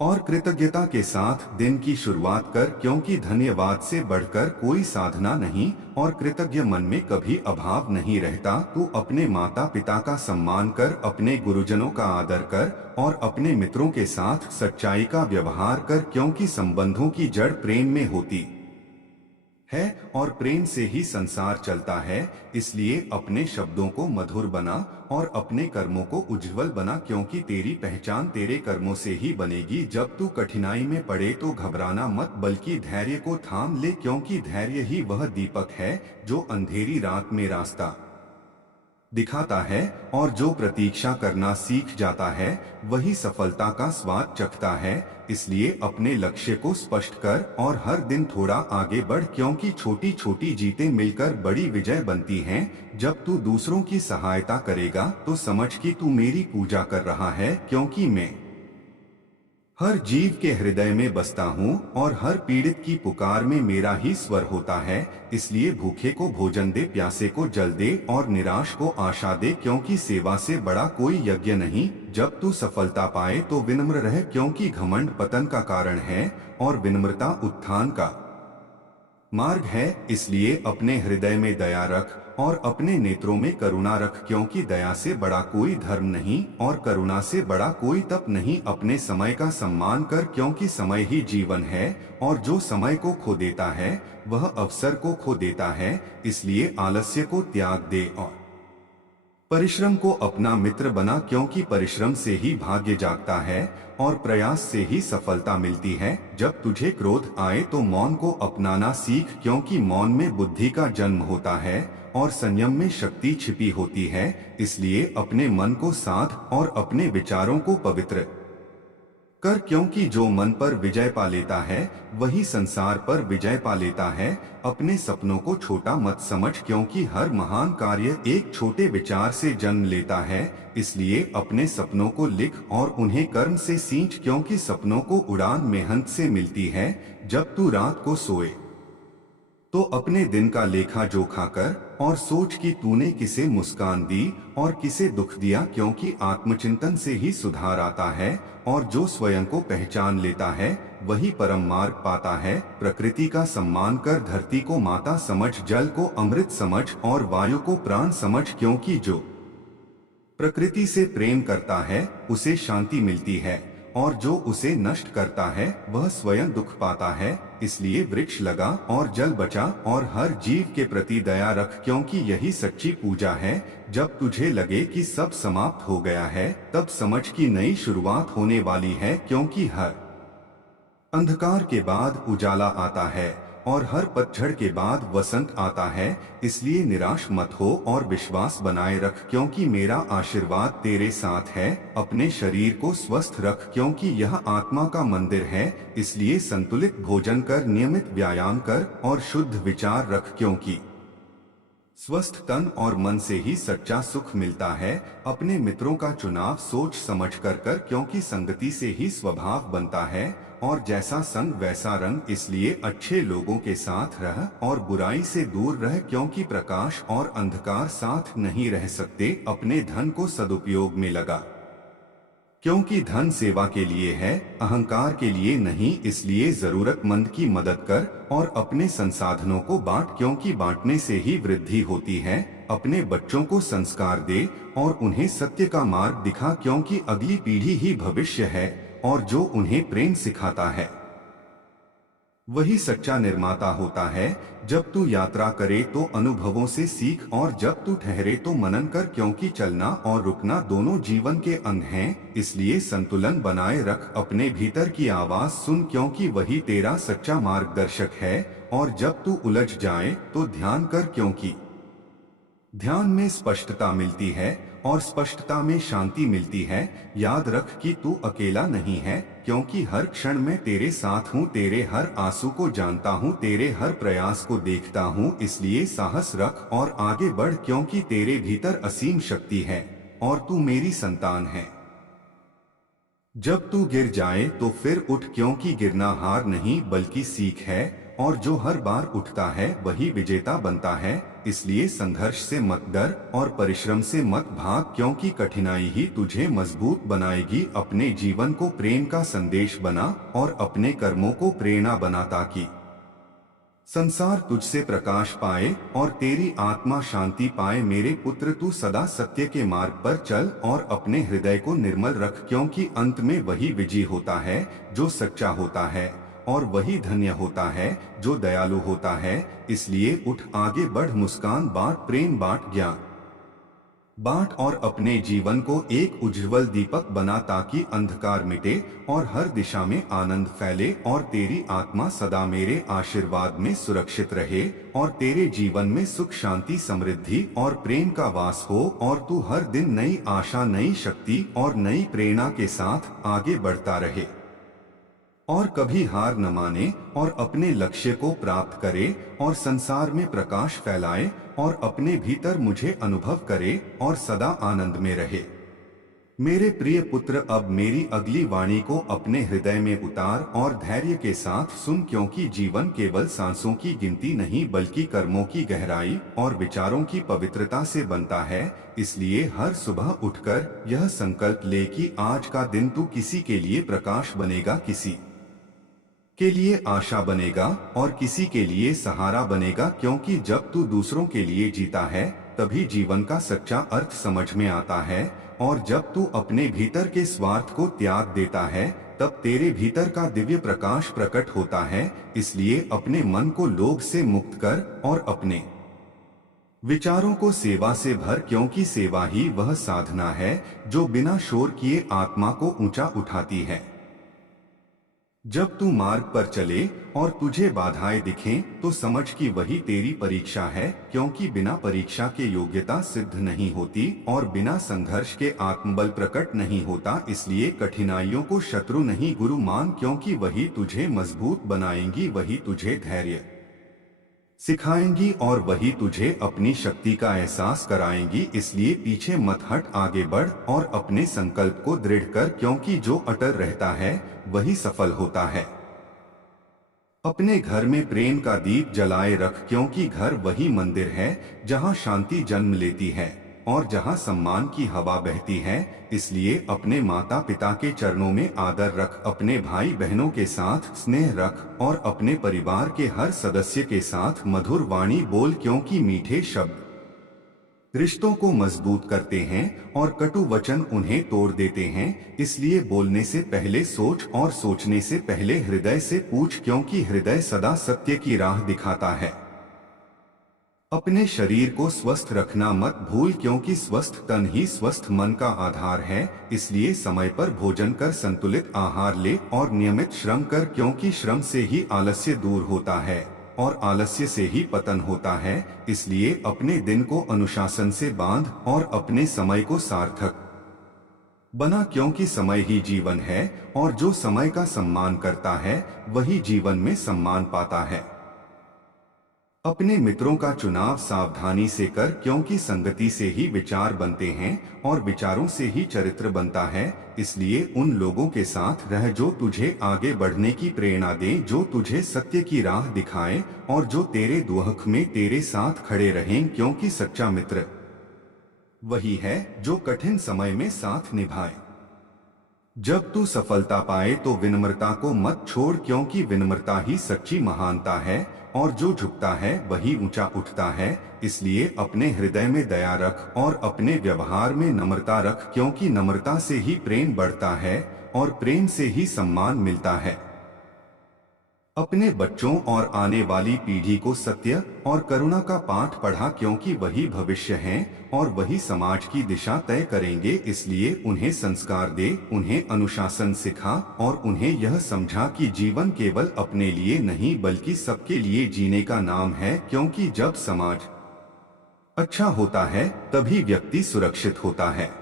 और कृतज्ञता के साथ दिन की शुरुआत कर, क्योंकि धन्यवाद से बढ़कर कोई साधना नहीं और कृतज्ञ मन में कभी अभाव नहीं रहता। तू अपने माता पिता का सम्मान कर, अपने गुरुजनों का आदर कर और अपने मित्रों के साथ सच्चाई का व्यवहार कर, क्योंकि संबंधों की जड़ प्रेम में होती है और प्रेम से ही संसार चलता है। इसलिए अपने शब्दों को मधुर बना और अपने कर्मों को उज्जवल बना, क्योंकि तेरी पहचान तेरे कर्मों से ही बनेगी। जब तू कठिनाई में पड़े तो घबराना मत, बल्कि धैर्य को थाम ले, क्योंकि धैर्य ही वह दीपक है जो अंधेरी रात में रास्ता दिखाता है और जो प्रतीक्षा करना सीख जाता है वही सफलता का स्वाद चखता है। इसलिए अपने लक्ष्य को स्पष्ट कर और हर दिन थोड़ा आगे बढ़, क्योंकि छोटी छोटी जीतें मिलकर बड़ी विजय बनती हैं। जब तू दूसरों की सहायता करेगा तो समझ कि तू मेरी पूजा कर रहा है, क्योंकि मैं हर जीव के हृदय में बसता हूँ और हर पीड़ित की पुकार में मेरा ही स्वर होता है। इसलिए भूखे को भोजन दे, प्यासे को जल दे और निराश को आशा दे, क्योंकि सेवा से बड़ा कोई यज्ञ नहीं। जब तू सफलता पाए तो विनम्र रह, क्योंकि घमंड पतन का कारण है और विनम्रता उत्थान का मार्ग है। इसलिए अपने हृदय में दया रख और अपने नेत्रों में करुणा रख, क्योंकि दया से बड़ा कोई धर्म नहीं और करुणा से बड़ा कोई तप नहीं। अपने समय का सम्मान कर, क्योंकि समय ही जीवन है और जो समय को खो देता है वह अवसर को खो देता है। इसलिए आलस्य को त्याग दे और परिश्रम को अपना मित्र बना, क्योंकि परिश्रम से ही भाग्य जागता है और प्रयास से ही सफलता मिलती है। जब तुझे क्रोध आए तो मौन को अपनाना सीख, क्योंकि मौन में बुद्धि का जन्म होता है और संयम में शक्ति छिपी होती है। इसलिए अपने मन को साध और अपने विचारों को पवित्र कर, क्योंकि जो मन पर विजय पा लेता है वही संसार पर विजय पा लेता है। अपने सपनों को छोटा मत समझ, क्योंकि हर महान कार्य एक छोटे विचार से जन्म लेता है। इसलिए अपने सपनों को लिख और उन्हें कर्म से सींच, क्योंकि सपनों को उड़ान मेहनत से मिलती है। जब तू रात को सोए तो अपने दिन का लेखा जोखा कर और सोच कि तूने किसे मुस्कान दी और किसे दुख दिया, क्योंकि आत्मचिंतन से ही सुधार आता है और जो स्वयं को पहचान लेता है वही परम मार्ग पाता है। प्रकृति का सम्मान कर, धरती को माता समझ, जल को अमृत समझ और वायु को प्राण समझ, क्योंकि जो प्रकृति से प्रेम करता है उसे शांति मिलती है और जो उसे नष्ट करता है वह स्वयं दुख पाता है। इसलिए वृक्ष लगा और जल बचा और हर जीव के प्रति दया रख, क्योंकि यही सच्ची पूजा है। जब तुझे लगे कि सब समाप्त हो गया है तब समझ कि नई शुरुआत होने वाली है, क्योंकि हर अंधकार के बाद उजाला आता है और हर पतझड़ के बाद वसंत आता है। इसलिए निराश मत हो और विश्वास बनाए रख, क्योंकि मेरा आशीर्वाद तेरे साथ है। अपने शरीर को स्वस्थ रख, क्योंकि यह आत्मा का मंदिर है। इसलिए संतुलित भोजन कर, नियमित व्यायाम कर और शुद्ध विचार रख, क्योंकि स्वस्थ तन और मन से ही सच्चा सुख मिलता है। अपने मित्रों का चुनाव सोच समझ कर कर, क्योंकि संगति से ही स्वभाव बनता है और जैसा संग वैसा रंग। इसलिए अच्छे लोगों के साथ रह और बुराई से दूर रह, क्योंकि प्रकाश और अंधकार साथ नहीं रह सकते। अपने धन को सदुपयोग में लगा, क्योंकि धन सेवा के लिए है, अहंकार के लिए नहीं। इसलिए जरूरतमंद की मदद कर और अपने संसाधनों को बांट, क्योंकि बांटने से ही वृद्धि होती है। अपने बच्चों को संस्कार दे और उन्हें सत्य का मार्ग दिखा, क्योंकि अगली पीढ़ी ही भविष्य है और जो उन्हें प्रेम सिखाता है वही सच्चा निर्माता होता है। जब तू यात्रा करे तो अनुभवों से सीख और जब तू ठहरे तो मनन कर, क्योंकि चलना और रुकना दोनों जीवन के अंग हैं। इसलिए संतुलन बनाए रख, अपने भीतर की आवाज सुन, क्योंकि वही तेरा सच्चा मार्गदर्शक है। और जब तू उलझ जाए तो ध्यान कर, क्योंकि ध्यान में स्पष्टता मिलती है और स्पष्टता में शांति मिलती है। याद रख कि तू अकेला नहीं है, क्योंकि हर क्षण मैं तेरे साथ हूँ। तेरे हर आंसू को जानता हूँ, तेरे हर प्रयास को देखता हूँ। इसलिए साहस रख और आगे बढ़, क्योंकि तेरे भीतर असीम शक्ति है और तू मेरी संतान है। जब तू गिर जाए तो फिर उठ, क्योंकि गिरना हार नहीं बल्कि सीख है। और जो हर बार उठता है वही विजेता बनता है। इसलिए संघर्ष से मत डर और परिश्रम से मत भाग, क्योंकि कठिनाई ही तुझे मजबूत बनाएगी। अपने जीवन को प्रेम का संदेश बना और अपने कर्मों को प्रेरणा बना, ताकि संसार तुझसे प्रकाश पाए और तेरी आत्मा शांति पाए। मेरे पुत्र, तू सदा सत्य के मार्ग पर चल और अपने हृदय को निर्मल रख, क्योंकि अंत में वही विजयी होता है जो सच्चा होता है, और वही धन्य होता है जो दयालु होता है। इसलिए उठ, आगे बढ़, मुस्कान बांट, प्रेम बांट, ज्ञान बांट और अपने जीवन को एक उज्जवल दीपक बना, ताकि अंधकार मिटे और हर दिशा में आनंद फैले और तेरी आत्मा सदा मेरे आशीर्वाद में सुरक्षित रहे और तेरे जीवन में सुख, शांति, समृद्धि और प्रेम का वास हो। और तू हर दिन नई आशा, नई शक्ति और नई प्रेरणा के साथ आगे बढ़ता रहे और कभी हार न माने और अपने लक्ष्य को प्राप्त करे और संसार में प्रकाश फैलाए और अपने भीतर मुझे अनुभव करे और सदा आनंद में रहे। मेरे प्रिय पुत्र, अब मेरी अगली वाणी को अपने हृदय में उतार और धैर्य के साथ सुन, क्योंकि जीवन केवल सांसों की गिनती नहीं बल्कि कर्मों की गहराई और विचारों की पवित्रता से बनता है। इसलिए हर सुबह उठकर यह संकल्प ले कि आज का दिन तू किसी के लिए प्रकाश बनेगा, किसी के लिए आशा बनेगा और किसी के लिए सहारा बनेगा। क्योंकि जब तू दूसरों के लिए जीता है तभी जीवन का सच्चा अर्थ समझ में आता है। और जब तू अपने भीतर के स्वार्थ को त्याग देता है तब तेरे भीतर का दिव्य प्रकाश प्रकट होता है। इसलिए अपने मन को लोभ से मुक्त कर और अपने विचारों को सेवा से भर, क्योंकि सेवा ही वह साधना है जो बिना शोर किए आत्मा को ऊंचा उठाती है। जब तू मार्ग पर चले और तुझे बाधाएं दिखें तो समझ कि वही तेरी परीक्षा है, क्योंकि बिना परीक्षा के योग्यता सिद्ध नहीं होती और बिना संघर्ष के आत्मबल प्रकट नहीं होता। इसलिए कठिनाइयों को शत्रु नहीं गुरु मान, क्योंकि वही तुझे मजबूत बनाएंगी, वही तुझे धैर्य सिखाएंगी और वही तुझे अपनी शक्ति का एहसास कराएंगी। इसलिए पीछे मत हट, आगे बढ़ और अपने संकल्प को दृढ़ कर, क्योंकि जो अटल रहता है वही सफल होता है। अपने घर में प्रेम का दीप जलाए रख, क्योंकि घर वही मंदिर है जहां शांति जन्म लेती है और जहां सम्मान की हवा बहती है। इसलिए अपने माता पिता के चरणों में आदर रख, अपने भाई बहनों के साथ स्नेह रख और अपने परिवार के हर सदस्य के साथ मधुर वाणी बोल, क्योंकि मीठे शब्द रिश्तों को मजबूत करते हैं और कटु वचन उन्हें तोड़ देते हैं। इसलिए बोलने से पहले सोच और सोचने से पहले हृदय से पूछ, क्योंकि हृदय सदा सत्य की राह दिखाता है। अपने शरीर को स्वस्थ रखना मत भूल, क्योंकि स्वस्थ तन ही स्वस्थ मन का आधार है। इसलिए समय पर भोजन कर, संतुलित आहार ले और नियमित श्रम कर, क्योंकि श्रम से ही आलस्य दूर होता है और आलस्य से ही पतन होता है। इसलिए अपने दिन को अनुशासन से बांध और अपने समय को सार्थक बना, क्योंकि समय ही जीवन है और जो समय का सम्मान करता है वही जीवन में सम्मान पाता है। अपने मित्रों का चुनाव सावधानी से कर, क्योंकि संगति से ही विचार बनते हैं और विचारों से ही चरित्र बनता है। इसलिए उन लोगों के साथ रह जो तुझे आगे बढ़ने की प्रेरणा दें, जो तुझे सत्य की राह दिखाएं और जो तेरे दुख में तेरे साथ खड़े रहें, क्योंकि सच्चा मित्र वही है जो कठिन समय में साथ निभाए। जब तू सफलता पाए तो विनम्रता को मत छोड़, क्योंकि विनम्रता ही सच्ची महानता है और जो झुकता है वही ऊंचा उठता है। इसलिए अपने हृदय में दया रख और अपने व्यवहार में नम्रता रख, क्योंकि नम्रता से ही प्रेम बढ़ता है और प्रेम से ही सम्मान मिलता है। अपने बच्चों और आने वाली पीढ़ी को सत्य और करुणा का पाठ पढ़ा, क्योंकि वही भविष्य हैं और वही समाज की दिशा तय करेंगे। इसलिए उन्हें संस्कार दे, उन्हें अनुशासन सिखा और उन्हें यह समझा कि जीवन केवल अपने लिए नहीं बल्कि सबके लिए जीने का नाम है, क्योंकि जब समाज अच्छा होता है तभी व्यक्ति सुरक्षित होता है।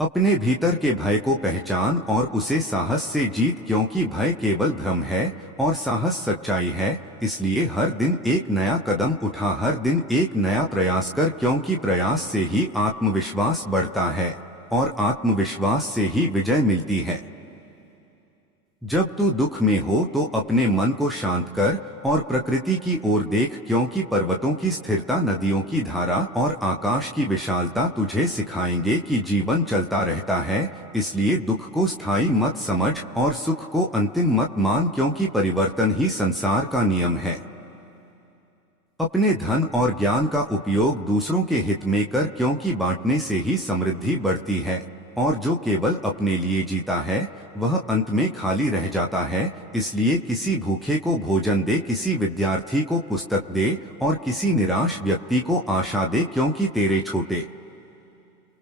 अपने भीतर के भय को पहचान और उसे साहस से जीत, क्योंकि भय केवल भ्रम है और साहस सच्चाई है। इसलिए हर दिन एक नया कदम उठा, हर दिन एक नया प्रयास कर, क्योंकि प्रयास से ही आत्मविश्वास बढ़ता है और आत्मविश्वास से ही विजय मिलती है। जब तू दुख में हो तो अपने मन को शांत कर और प्रकृति की ओर देख, क्योंकि पर्वतों की स्थिरता, नदियों की धारा और आकाश की विशालता तुझे सिखाएंगे कि जीवन चलता रहता है। इसलिए दुख को स्थायी मत समझ और सुख को अंतिम मत मान, क्योंकि परिवर्तन ही संसार का नियम है। अपने धन और ज्ञान का उपयोग दूसरों के हित में कर, क्योंकि बांटने से ही समृद्धि बढ़ती है और जो केवल अपने लिए जीता है वह अंत में खाली रह जाता है। इसलिए किसी भूखे को भोजन दे, किसी विद्यार्थी को पुस्तक दे और किसी निराश व्यक्ति को आशा दे, क्योंकि तेरे छोटे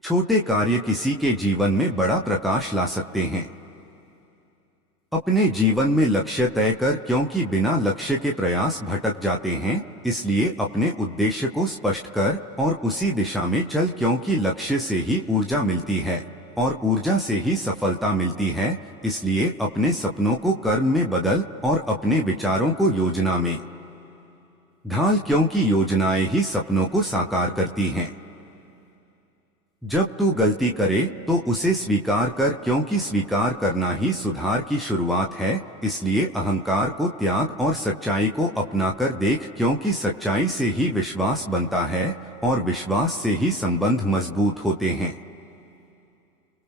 छोटे कार्य किसी के जीवन में बड़ा प्रकाश ला सकते हैं। अपने जीवन में लक्ष्य तय कर, क्योंकि बिना लक्ष्य के प्रयास भटक जाते हैं। इसलिए अपने उद्देश्य को स्पष्ट कर और उसी दिशा में चल, क्योंकि लक्ष्य से ही ऊर्जा मिलती है और ऊर्जा से ही सफलता मिलती है। इसलिए अपने सपनों को कर्म में बदल और अपने विचारों को योजना में ढाल, क्योंकि योजनाएं ही सपनों को साकार करती हैं। जब तू गलती करे तो उसे स्वीकार कर, क्योंकि स्वीकार करना ही सुधार की शुरुआत है। इसलिए अहंकार को त्याग और सच्चाई को अपना कर देख, क्योंकि सच्चाई से ही विश्वास बनता है और विश्वास से ही संबंध मजबूत होते हैं।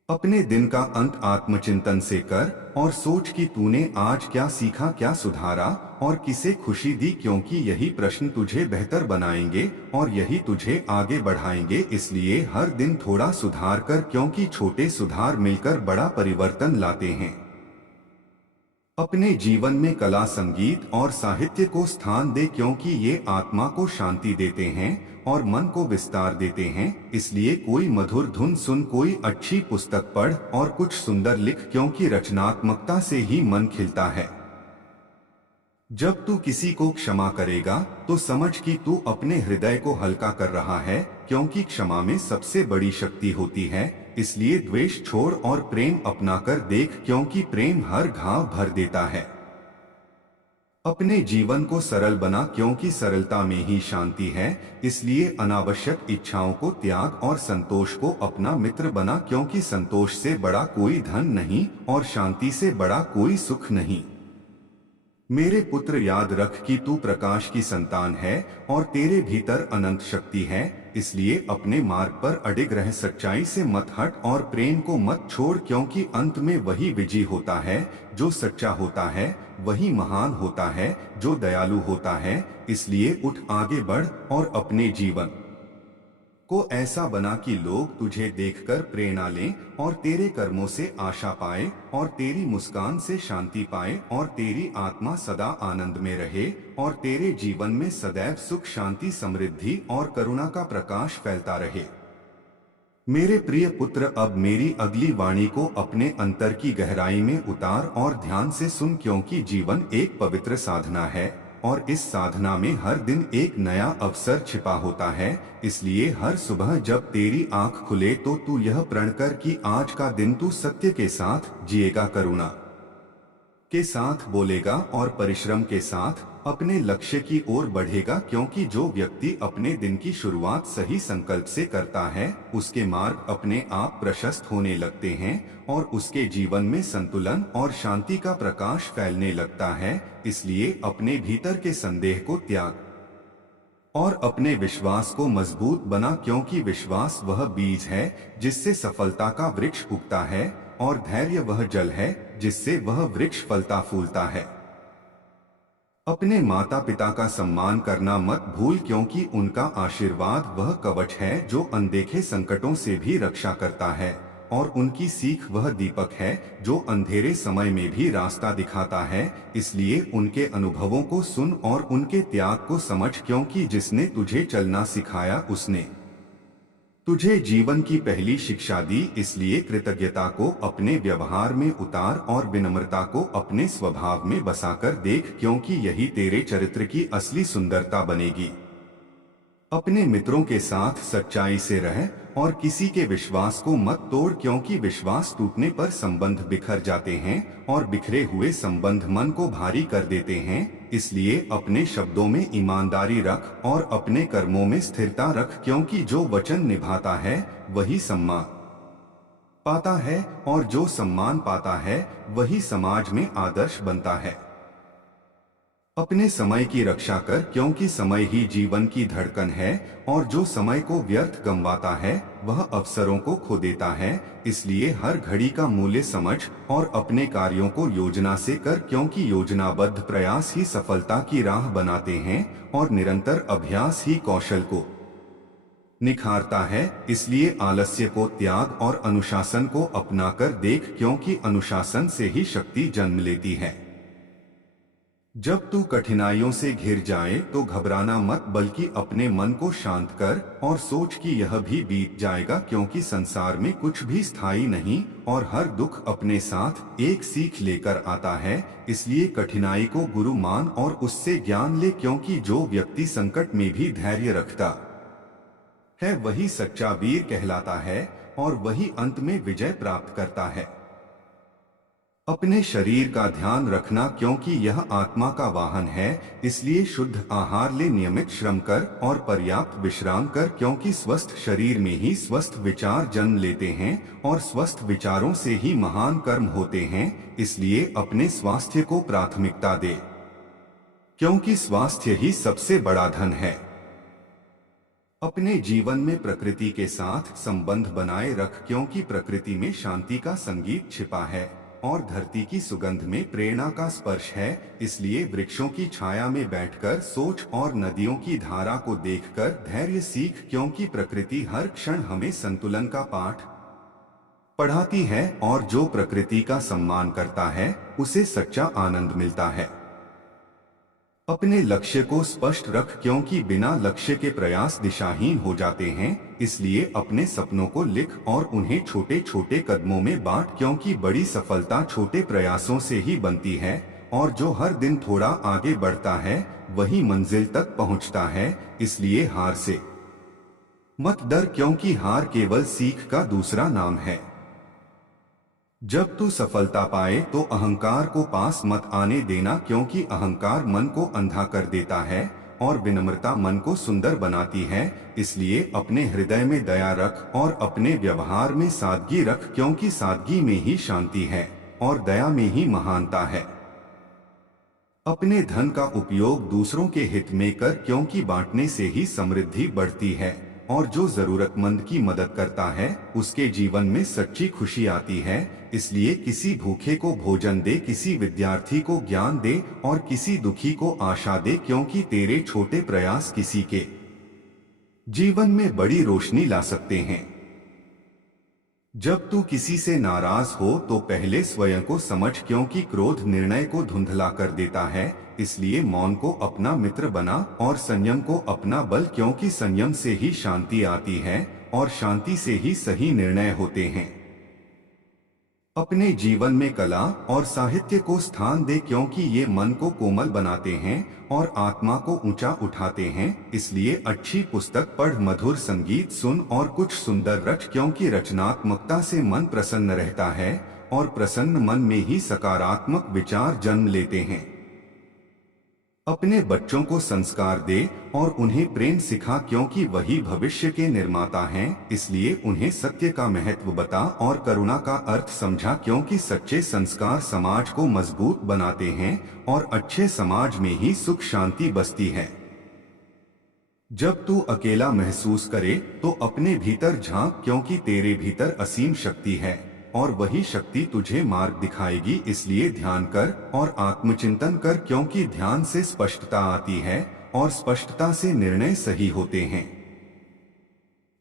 अपने दिन का अंत आत्मचिंतन से कर और सोच कि तूने आज क्या सीखा, क्या सुधारा और किसे खुशी दी, क्योंकि यही प्रश्न तुझे बेहतर बनाएंगे और यही तुझे आगे बढ़ाएंगे। इसलिए हर दिन थोड़ा सुधार कर, क्योंकि छोटे सुधार मिलकर बड़ा परिवर्तन लाते हैं। अपने जीवन में कला, संगीत और साहित्य को स्थान दे, क्योंकि ये आत्मा को शांति देते हैं और मन को विस्तार देते हैं। इसलिए कोई मधुर धुन सुन, कोई अच्छी पुस्तक पढ़ और कुछ सुंदर लिख, क्योंकि रचनात्मकता से ही मन खिलता है। जब तू किसी को क्षमा करेगा तो समझ कि तू अपने हृदय को हल्का कर रहा है, क्योंकि क्षमा में सबसे बड़ी शक्ति होती है। इसलिए द्वेष छोड़ और प्रेम अपना कर देख, क्योंकि प्रेम हर घाव भर देता है। अपने जीवन को सरल बना, क्योंकि सरलता में ही शांति है। इसलिए अनावश्यक इच्छाओं को त्याग और संतोष को अपना मित्र बना, क्योंकि संतोष से बड़ा कोई धन नहीं और शांति से बड़ा कोई सुख नहीं। मेरे पुत्र, याद रख कि तू प्रकाश की संतान है और तेरे भीतर अनंत शक्ति है। इसलिए अपने मार्ग पर अडिग रह, सच्चाई से मत हट और प्रेम को मत छोड़, क्योंकि अंत में वही विजयी होता है। जो सच्चा होता है वही महान होता है, जो दयालु होता है। इसलिए उठ, आगे बढ़ और अपने जीवन को ऐसा बना कि लोग तुझे देखकर प्रेरणा लें और तेरे कर्मों से आशा पाए और तेरी मुस्कान से शांति पाए और तेरी आत्मा सदा आनंद में रहे और तेरे जीवन में सदैव सुख, शांति, समृद्धि और करुणा का प्रकाश फैलता रहे। मेरे प्रिय पुत्र, अब मेरी अगली वाणी को अपने अंतर की गहराई में उतार और ध्यान से सुन, क्योंकि जीवन एक पवित्र साधना है और इस साधना में हर दिन एक नया अवसर छिपा होता है। इसलिए हर सुबह जब तेरी आंख खुले तो तू यह प्रण कर कि आज का दिन तू सत्य के साथ जिएगा, करुणा के साथ बोलेगा और परिश्रम के साथ अपने लक्ष्य की ओर बढ़ेगा, क्योंकि जो व्यक्ति अपने दिन की शुरुआत सही संकल्प से करता है उसके मार्ग अपने आप प्रशस्त होने लगते हैं और उसके जीवन में संतुलन और शांति का प्रकाश फैलने लगता है। इसलिए अपने भीतर के संदेह को त्याग और अपने विश्वास को मजबूत बना, क्योंकि विश्वास वह बीज है जिससे सफलता का वृक्ष उगता है और धैर्य वह जल है जिससे वह वृक्ष फलता फूलता है। अपने माता पिता का सम्मान करना मत भूल, क्योंकि उनका आशीर्वाद वह कवच है जो अनदेखे संकटों से भी रक्षा करता है, और उनकी सीख वह दीपक है जो अंधेरे समय में भी रास्ता दिखाता है। इसलिए उनके अनुभवों को सुन और उनके त्याग को समझ, क्योंकि जिसने तुझे चलना सिखाया उसने तुझे जीवन की पहली शिक्षा दी। इसलिए कृतज्ञता को अपने व्यवहार में उतार और विनम्रता को अपने स्वभाव में बसाकर देख, क्योंकि यही तेरे चरित्र की असली सुंदरता बनेगी। अपने मित्रों के साथ सच्चाई से रह और किसी के विश्वास को मत तोड़, क्योंकि विश्वास टूटने पर संबंध बिखर जाते हैं और बिखरे हुए संबंध मन को भारी कर देते हैं। इसलिए अपने शब्दों में ईमानदारी रख और अपने कर्मों में स्थिरता रख, क्योंकि जो वचन निभाता है वही सम्मान पाता है, और जो सम्मान पाता है वही समाज में आदर्श बनता है। अपने समय की रक्षा कर, क्योंकि समय ही जीवन की धड़कन है, और जो समय को व्यर्थ गंवाता है वह अवसरों को खो देता है। इसलिए हर घड़ी का मूल्य समझ और अपने कार्यों को योजना से कर, क्योंकि योजनाबद्ध प्रयास ही सफलता की राह बनाते हैं और निरंतर अभ्यास ही कौशल को निखारता है। इसलिए आलस्य को त्याग और अनुशासन को अपनाकर देख, क्योंकि अनुशासन से ही शक्ति जन्म लेती है। जब तू कठिनाइयों से घिर जाए तो घबराना मत, बल्कि अपने मन को शांत कर और सोच कि यह भी बीत जाएगा, क्योंकि संसार में कुछ भी स्थायी नहीं और हर दुख अपने साथ एक सीख लेकर आता है। इसलिए कठिनाई को गुरु मान और उससे ज्ञान ले, क्योंकि जो व्यक्ति संकट में भी धैर्य रखता है वही सच्चा वीर कहलाता है और वही अंत में विजय प्राप्त करता है। अपने शरीर का ध्यान रखना, क्योंकि यह आत्मा का वाहन है। इसलिए शुद्ध आहार ले, नियमित श्रम कर और पर्याप्त विश्राम कर, क्योंकि स्वस्थ शरीर में ही स्वस्थ विचार जन्म लेते हैं और स्वस्थ विचारों से ही महान कर्म होते हैं। इसलिए अपने स्वास्थ्य को प्राथमिकता दे, क्योंकि स्वास्थ्य ही सबसे बड़ा धन है। अपने जीवन में प्रकृति के साथ संबंध बनाए रख, क्योंकि प्रकृति में शांति का संगीत छिपा है और धरती की सुगंध में प्रेरणा का स्पर्श है। इसलिए वृक्षों की छाया में बैठकर सोच और नदियों की धारा को देखकर धैर्य सीख, क्योंकि प्रकृति हर क्षण हमें संतुलन का पाठ पढ़ाती है, और जो प्रकृति का सम्मान करता है उसे सच्चा आनंद मिलता है। अपने लक्ष्य को स्पष्ट रख, क्योंकि बिना लक्ष्य के प्रयास दिशाहीन हो जाते हैं। इसलिए अपने सपनों को लिख और उन्हें छोटे छोटे कदमों में बांट, क्योंकि बड़ी सफलता छोटे प्रयासों से ही बनती है, और जो हर दिन थोड़ा आगे बढ़ता है वही मंजिल तक पहुंचता है। इसलिए हार से मत डर, क्योंकि हार केवल सीख का दूसरा नाम है। जब तू सफलता पाए तो अहंकार को पास मत आने देना, क्योंकि अहंकार मन को अंधा कर देता है और विनम्रता मन को सुंदर बनाती है। इसलिए अपने हृदय में दया रख और अपने व्यवहार में सादगी रख, क्योंकि सादगी में ही शांति है और दया में ही महानता है। अपने धन का उपयोग दूसरों के हित में कर, क्योंकि बांटने से ही समृद्धि बढ़ती है, और जो जरूरतमंद की मदद करता है उसके जीवन में सच्ची खुशी आती है। इसलिए किसी भूखे को भोजन दे, किसी विद्यार्थी को ज्ञान दे और किसी दुखी को आशा दे, क्योंकि तेरे छोटे प्रयास किसी के जीवन में बड़ी रोशनी ला सकते हैं। जब तू किसी से नाराज हो तो पहले स्वयं को समझ, क्योंकि क्रोध निर्णय को धुंधला कर देता है। इसलिए मौन को अपना मित्र बना और संयम को अपना बल, क्योंकि संयम से ही शांति आती है और शांति से ही सही निर्णय होते हैं। अपने जीवन में कला और साहित्य को स्थान दे, क्योंकि ये मन को कोमल बनाते हैं और आत्मा को ऊंचा उठाते हैं। इसलिए अच्छी पुस्तक पढ़, मधुर संगीत सुन और कुछ सुंदर रच, क्योंकि रचनात्मकता से मन प्रसन्न रहता है और प्रसन्न मन में ही सकारात्मक विचार जन्म लेते हैं। अपने बच्चों को संस्कार दे और उन्हें प्रेम सिखा, क्योंकि वही भविष्य के निर्माता हैं। इसलिए उन्हें सत्य का महत्व बता और करुणा का अर्थ समझा, क्योंकि सच्चे संस्कार समाज को मजबूत बनाते हैं और अच्छे समाज में ही सुख शांति बसती है। जब तू अकेला महसूस करे तो अपने भीतर झांक, क्योंकि तेरे भीतर असीम शक्ति है और वही शक्ति तुझे मार्ग दिखाएगी। इसलिए ध्यान कर और आत्मचिंतन कर, क्योंकि ध्यान से स्पष्टता आती है और स्पष्टता से निर्णय सही होते हैं।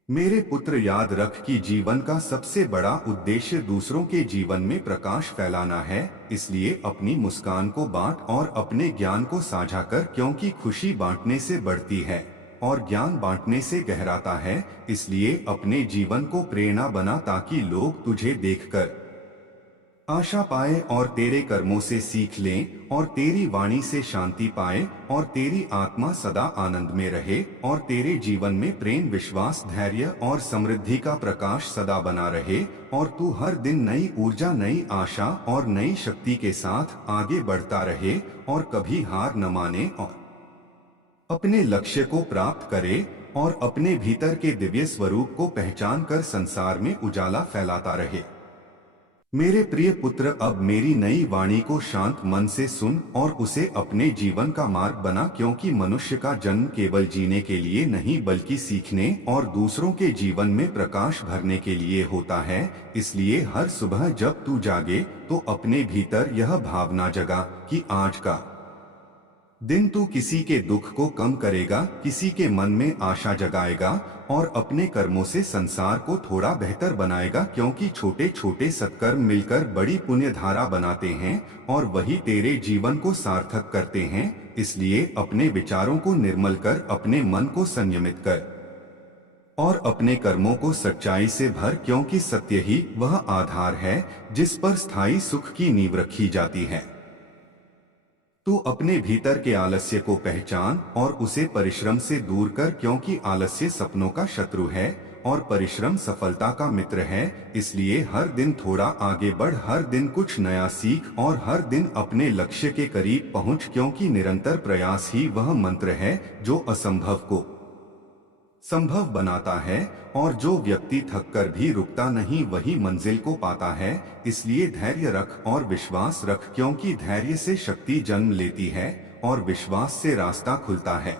मेरे पुत्र, याद रख कि जीवन का सबसे बड़ा उद्देश्य दूसरों के जीवन में प्रकाश फैलाना है। इसलिए अपनी मुस्कान को बांट और अपने ज्ञान को साझा कर, क्योंकि खुशी बांटने से बढ़ती है और ज्ञान बांटने से गहराता है। इसलिए अपने जीवन को प्रेरणा बना ताकि लोग तुझे देखकर आशा पाए और तेरे कर्मों से सीख लें और तेरी वाणी से शांति पाए और तेरी आत्मा सदा आनंद में रहे और तेरे जीवन में प्रेम, विश्वास, धैर्य और समृद्धि का प्रकाश सदा बना रहे और तू हर दिन नई ऊर्जा, नई आशा और नई शक्ति के साथ आगे बढ़ता रहे और कभी हार न माने और अपने लक्ष्य को प्राप्त करे और अपने भीतर के दिव्य स्वरूप को पहचान कर संसार में उजाला फैलाता रहे। मेरे प्रिय पुत्र, अब मेरी नई वाणी को शांत मन से सुन और उसे अपने जीवन का मार्ग बना, क्योंकि मनुष्य का जन्म केवल जीने के लिए नहीं बल्कि सीखने और दूसरों के जीवन में प्रकाश भरने के लिए होता है। इसलिए हर सुबह जब तू जागे तो अपने भीतर यह भावना जगा कि आज का दिन तू किसी के दुख को कम करेगा, किसी के मन में आशा जगाएगा और अपने कर्मों से संसार को थोड़ा बेहतर बनाएगा, क्योंकि छोटे छोटे सत्कर्म मिलकर बड़ी पुण्य धारा बनाते हैं और वही तेरे जीवन को सार्थक करते हैं। इसलिए अपने विचारों को निर्मल कर, अपने मन को संयमित कर और अपने कर्मों को सच्चाई से भर, क्योंकि सत्य ही वह आधार है जिस पर स्थायी सुख की नींव रखी जाती है। तू अपने भीतर के आलस्य को पहचान और उसे परिश्रम से दूर कर, क्योंकि आलस्य सपनों का शत्रु है और परिश्रम सफलता का मित्र है। इसलिए हर दिन थोड़ा आगे बढ़, हर दिन कुछ नया सीख और हर दिन अपने लक्ष्य के करीब पहुंच, क्योंकि निरंतर प्रयास ही वह मंत्र है जो असंभव को संभव बनाता है और जो व्यक्ति थककर भी रुकता नहीं वही मंजिल को पाता है। इसलिए धैर्य रख और विश्वास रख, क्योंकि धैर्य से शक्ति जन्म लेती है और विश्वास से रास्ता खुलता है।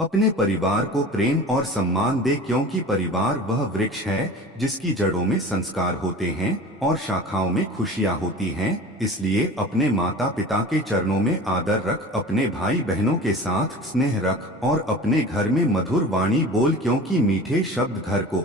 अपने परिवार को प्रेम और सम्मान दे, क्योंकि परिवार वह वृक्ष है जिसकी जड़ों में संस्कार होते हैं और शाखाओं में खुशियां होती हैं। इसलिए अपने माता पिता के चरणों में आदर रख, अपने भाई बहनों के साथ स्नेह रख और अपने घर में मधुर वाणी बोल, क्योंकि मीठे शब्द घर को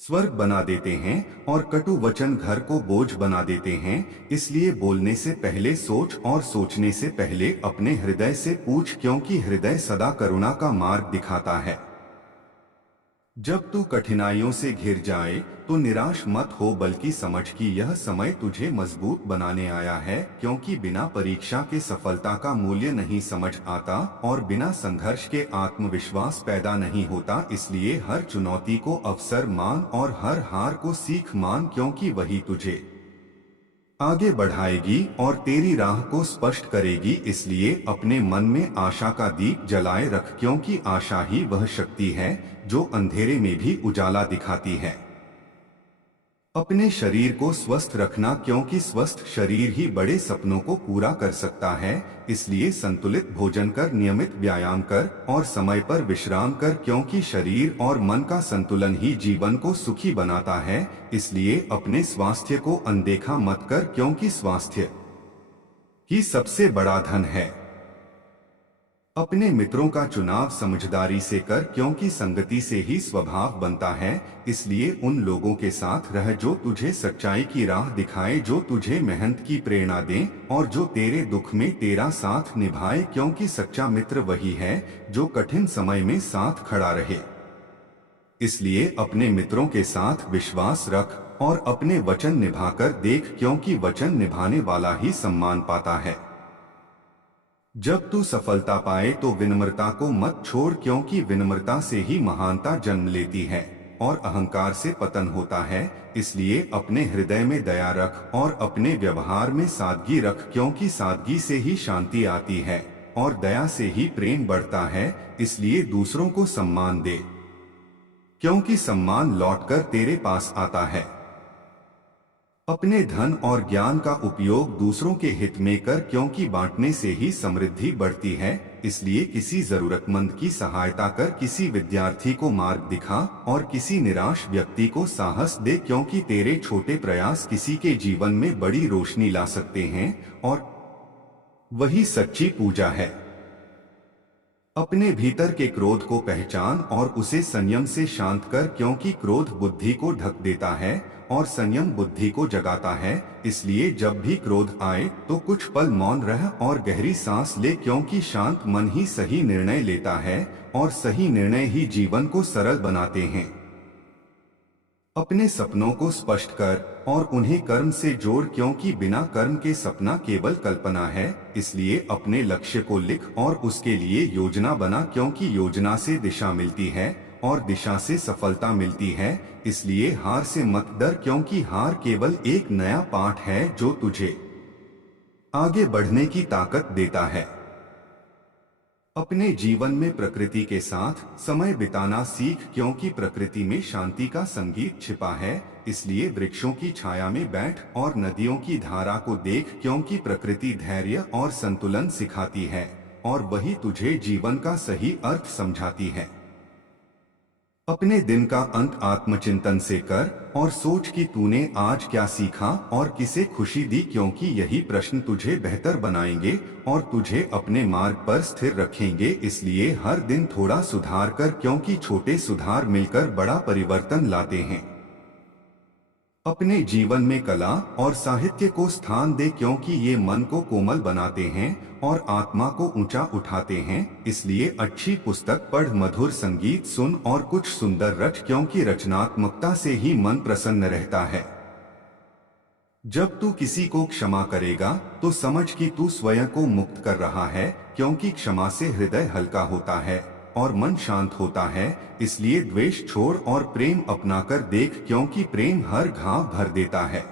स्वर्ग बना देते हैं और कटु वचन घर को बोझ बना देते हैं। इसलिए बोलने से पहले सोच और सोचने से पहले अपने हृदय से पूछ, क्योंकि हृदय सदा करुणा का मार्ग दिखाता है। जब तू कठिनाइयों से घिर जाए तो निराश मत हो, बल्कि समझ कि यह समय तुझे मजबूत बनाने आया है, क्योंकि बिना परीक्षा के सफलता का मूल्य नहीं समझ आता और बिना संघर्ष के आत्मविश्वास पैदा नहीं होता। इसलिए हर चुनौती को अवसर मान और हर हार को सीख मान, क्योंकि वही तुझे आगे बढ़ाएगी और तेरी राह को स्पष्ट करेगी। इसलिए अपने मन में आशा का दीप जलाए रख, क्योंकि आशा ही वह शक्ति है जो अंधेरे में भी उजाला दिखाती है। अपने शरीर को स्वस्थ रखना, क्योंकि स्वस्थ शरीर ही बड़े सपनों को पूरा कर सकता है। इसलिए संतुलित भोजन कर, नियमित व्यायाम कर और समय पर विश्राम कर, क्योंकि शरीर और मन का संतुलन ही जीवन को सुखी बनाता है। इसलिए अपने स्वास्थ्य को अनदेखा मत कर, क्योंकि स्वास्थ्य ही सबसे बड़ा धन है। अपने मित्रों का चुनाव समझदारी से कर, क्योंकि संगति से ही स्वभाव बनता है। इसलिए उन लोगों के साथ रह जो तुझे सच्चाई की राह दिखाए, जो तुझे मेहनत की प्रेरणा दें और जो तेरे दुख में तेरा साथ निभाए, क्योंकि सच्चा मित्र वही है जो कठिन समय में साथ खड़ा रहे। इसलिए अपने मित्रों के साथ विश्वास रख और अपने वचन निभाकर देख, क्योंकि वचन निभाने वाला ही सम्मान पाता है। जब तू सफलता पाए तो विनम्रता को मत छोड़, क्योंकि विनम्रता से ही महानता जन्म लेती है और अहंकार से पतन होता है। इसलिए अपने हृदय में दया रख और अपने व्यवहार में सादगी रख, क्योंकि सादगी से ही शांति आती है और दया से ही प्रेम बढ़ता है। इसलिए दूसरों को सम्मान दे, क्योंकि सम्मान लौटकर तेरे पास आता है। अपने धन और ज्ञान का उपयोग दूसरों के हित में कर, क्योंकि बांटने से ही समृद्धि बढ़ती है। इसलिए किसी जरूरतमंद की सहायता कर, किसी विद्यार्थी को मार्ग दिखा और किसी निराश व्यक्ति को साहस दे, क्योंकि तेरे छोटे प्रयास किसी के जीवन में बड़ी रोशनी ला सकते हैं और वही सच्ची पूजा है। अपने भीतर के क्रोध को पहचान और उसे संयम से शांत कर, क्योंकि क्रोध बुद्धि को ढक देता है और संयम बुद्धि को जगाता है। इसलिए जब भी क्रोध आए तो कुछ पल मौन रह और गहरी सांस ले, क्योंकि शांत मन ही सही निर्णय लेता है और सही निर्णय ही जीवन को सरल बनाते हैं। अपने सपनों को स्पष्ट कर और उन्हें कर्म से जोड़, क्योंकि बिना कर्म के सपना केवल कल्पना है। इसलिए अपने लक्ष्य को लिख और उसके लिए योजना बना, क्योंकि योजना से दिशा मिलती है और दिशा से सफलता मिलती है। इसलिए हार से मत डर, क्योंकि हार केवल एक नया पाठ है जो तुझे आगे बढ़ने की ताकत देता है। अपने जीवन में प्रकृति के साथ समय बिताना सीख, क्योंकि प्रकृति में शांति का संगीत छिपा है। इसलिए वृक्षों की छाया में बैठ और नदियों की धारा को देख, क्योंकि प्रकृति धैर्य और संतुलन सिखाती है और वही तुझे जीवन का सही अर्थ समझाती है। अपने दिन का अंत आत्मचिंतन से कर और सोच कि तूने आज क्या सीखा और किसे खुशी दी, क्योंकि यही प्रश्न तुझे बेहतर बनाएंगे और तुझे अपने मार्ग पर स्थिर रखेंगे। इसलिए हर दिन थोड़ा सुधार कर, क्योंकि छोटे सुधार मिलकर बड़ा परिवर्तन लाते हैं। अपने जीवन में कला और साहित्य को स्थान दे, क्योंकि ये मन को कोमल बनाते हैं और आत्मा को ऊंचा उठाते हैं। इसलिए अच्छी पुस्तक पढ़, मधुर संगीत सुन और कुछ सुंदर रच, क्योंकि रचनात्मकता से ही मन प्रसन्न रहता है। जब तू किसी को क्षमा करेगा तो समझ कि तू स्वयं को मुक्त कर रहा है, क्योंकि क्षमा से हृदय हल्का होता है और मन शांत होता है। इसलिए द्वेष छोड़ और प्रेम अपनाकर देख, क्योंकि प्रेम हर घाव भर देता है।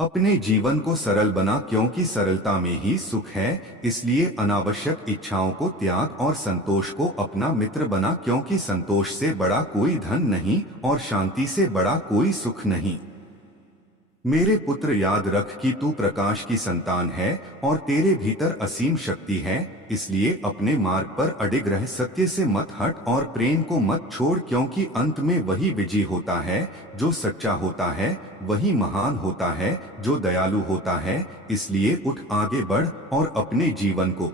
अपने जीवन को सरल बना, क्योंकि सरलता में ही सुख है। इसलिए अनावश्यक इच्छाओं को त्याग और संतोष को अपना मित्र बना, क्योंकि संतोष से बड़ा कोई धन नहीं और शांति से बड़ा कोई सुख नहीं। मेरे पुत्र, याद रख कि तू प्रकाश की संतान है और तेरे भीतर असीम शक्ति है। इसलिए अपने मार्ग पर अडिग रह, सत्य से मत हट और प्रेम को मत छोड़, क्योंकि अंत में वही विजयी होता है जो सच्चा होता है, वही महान होता है जो दयालु होता है। इसलिए उठ, आगे बढ़ और अपने जीवन को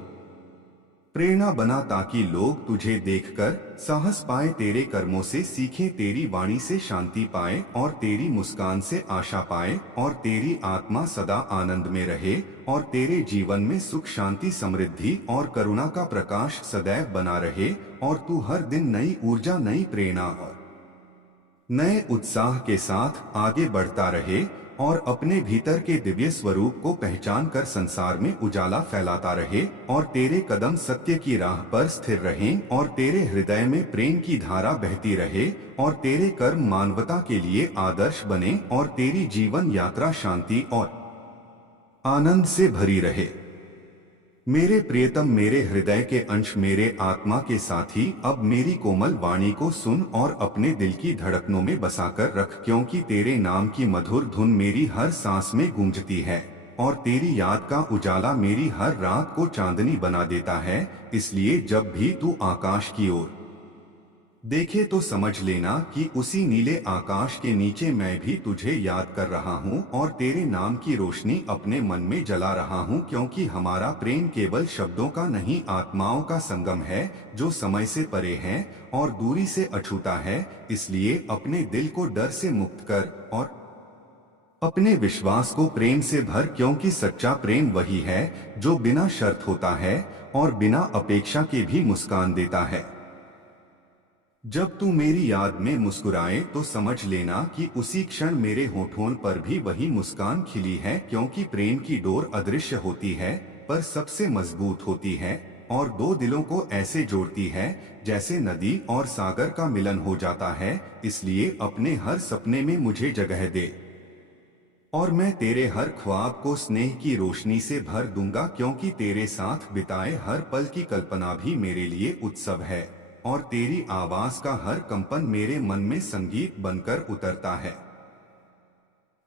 प्रेरणा बना, ताकि लोग तुझे देखकर साहस पाए, तेरे कर्मों से सीखें, तेरी वाणी से शांति पाए और तेरी मुस्कान से आशा पाए और तेरी आत्मा सदा आनंद में रहे और तेरे जीवन में सुख, शांति, समृद्धि और करुणा का प्रकाश सदैव बना रहे और तू हर दिन नई ऊर्जा, नई प्रेरणा और नए उत्साह के साथ आगे बढ़ता रहे और अपने भीतर के दिव्य स्वरूप को पहचान कर संसार में उजाला फैलाता रहे और तेरे कदम सत्य की राह पर स्थिर रहें और तेरे हृदय में प्रेम की धारा बहती रहे और तेरे कर्म मानवता के लिए आदर्श बने और तेरी जीवन यात्रा शांति और आनंद से भरी रहे। मेरे प्रियतम, मेरे हृदय के अंश, मेरे आत्मा के साथी, अब मेरी कोमल वाणी को सुन और अपने दिल की धड़कनों में बसाकर रख, क्योंकि तेरे नाम की मधुर धुन मेरी हर सांस में गूंजती है और तेरी याद का उजाला मेरी हर रात को चांदनी बना देता है। इसलिए जब भी तू आकाश की ओर देखे तो समझ लेना कि उसी नीले आकाश के नीचे मैं भी तुझे याद कर रहा हूँ और तेरे नाम की रोशनी अपने मन में जला रहा हूँ, क्योंकि हमारा प्रेम केवल शब्दों का नहीं, आत्माओं का संगम है जो समय से परे है और दूरी से अछूता है। इसलिए अपने दिल को डर से मुक्त कर और अपने विश्वास को प्रेम से भर, क्योंकि सच्चा प्रेम वही है जो बिना शर्त होता है और बिना अपेक्षा के भी मुस्कान देता है। जब तू मेरी याद में मुस्कुराए तो समझ लेना कि उसी क्षण मेरे होठों पर भी वही मुस्कान खिली है, क्योंकि प्रेम की डोर अदृश्य होती है पर सबसे मजबूत होती है और दो दिलों को ऐसे जोड़ती है जैसे नदी और सागर का मिलन हो जाता है। इसलिए अपने हर सपने में मुझे जगह दे और मैं तेरे हर ख्वाब को स्नेह की रोशनी से भर दूंगा, क्योंकि तेरे साथ बिताए हर पल की कल्पना भी मेरे लिए उत्सव है और तेरी आवाज का हर कंपन मेरे मन में संगीत बनकर उतरता है।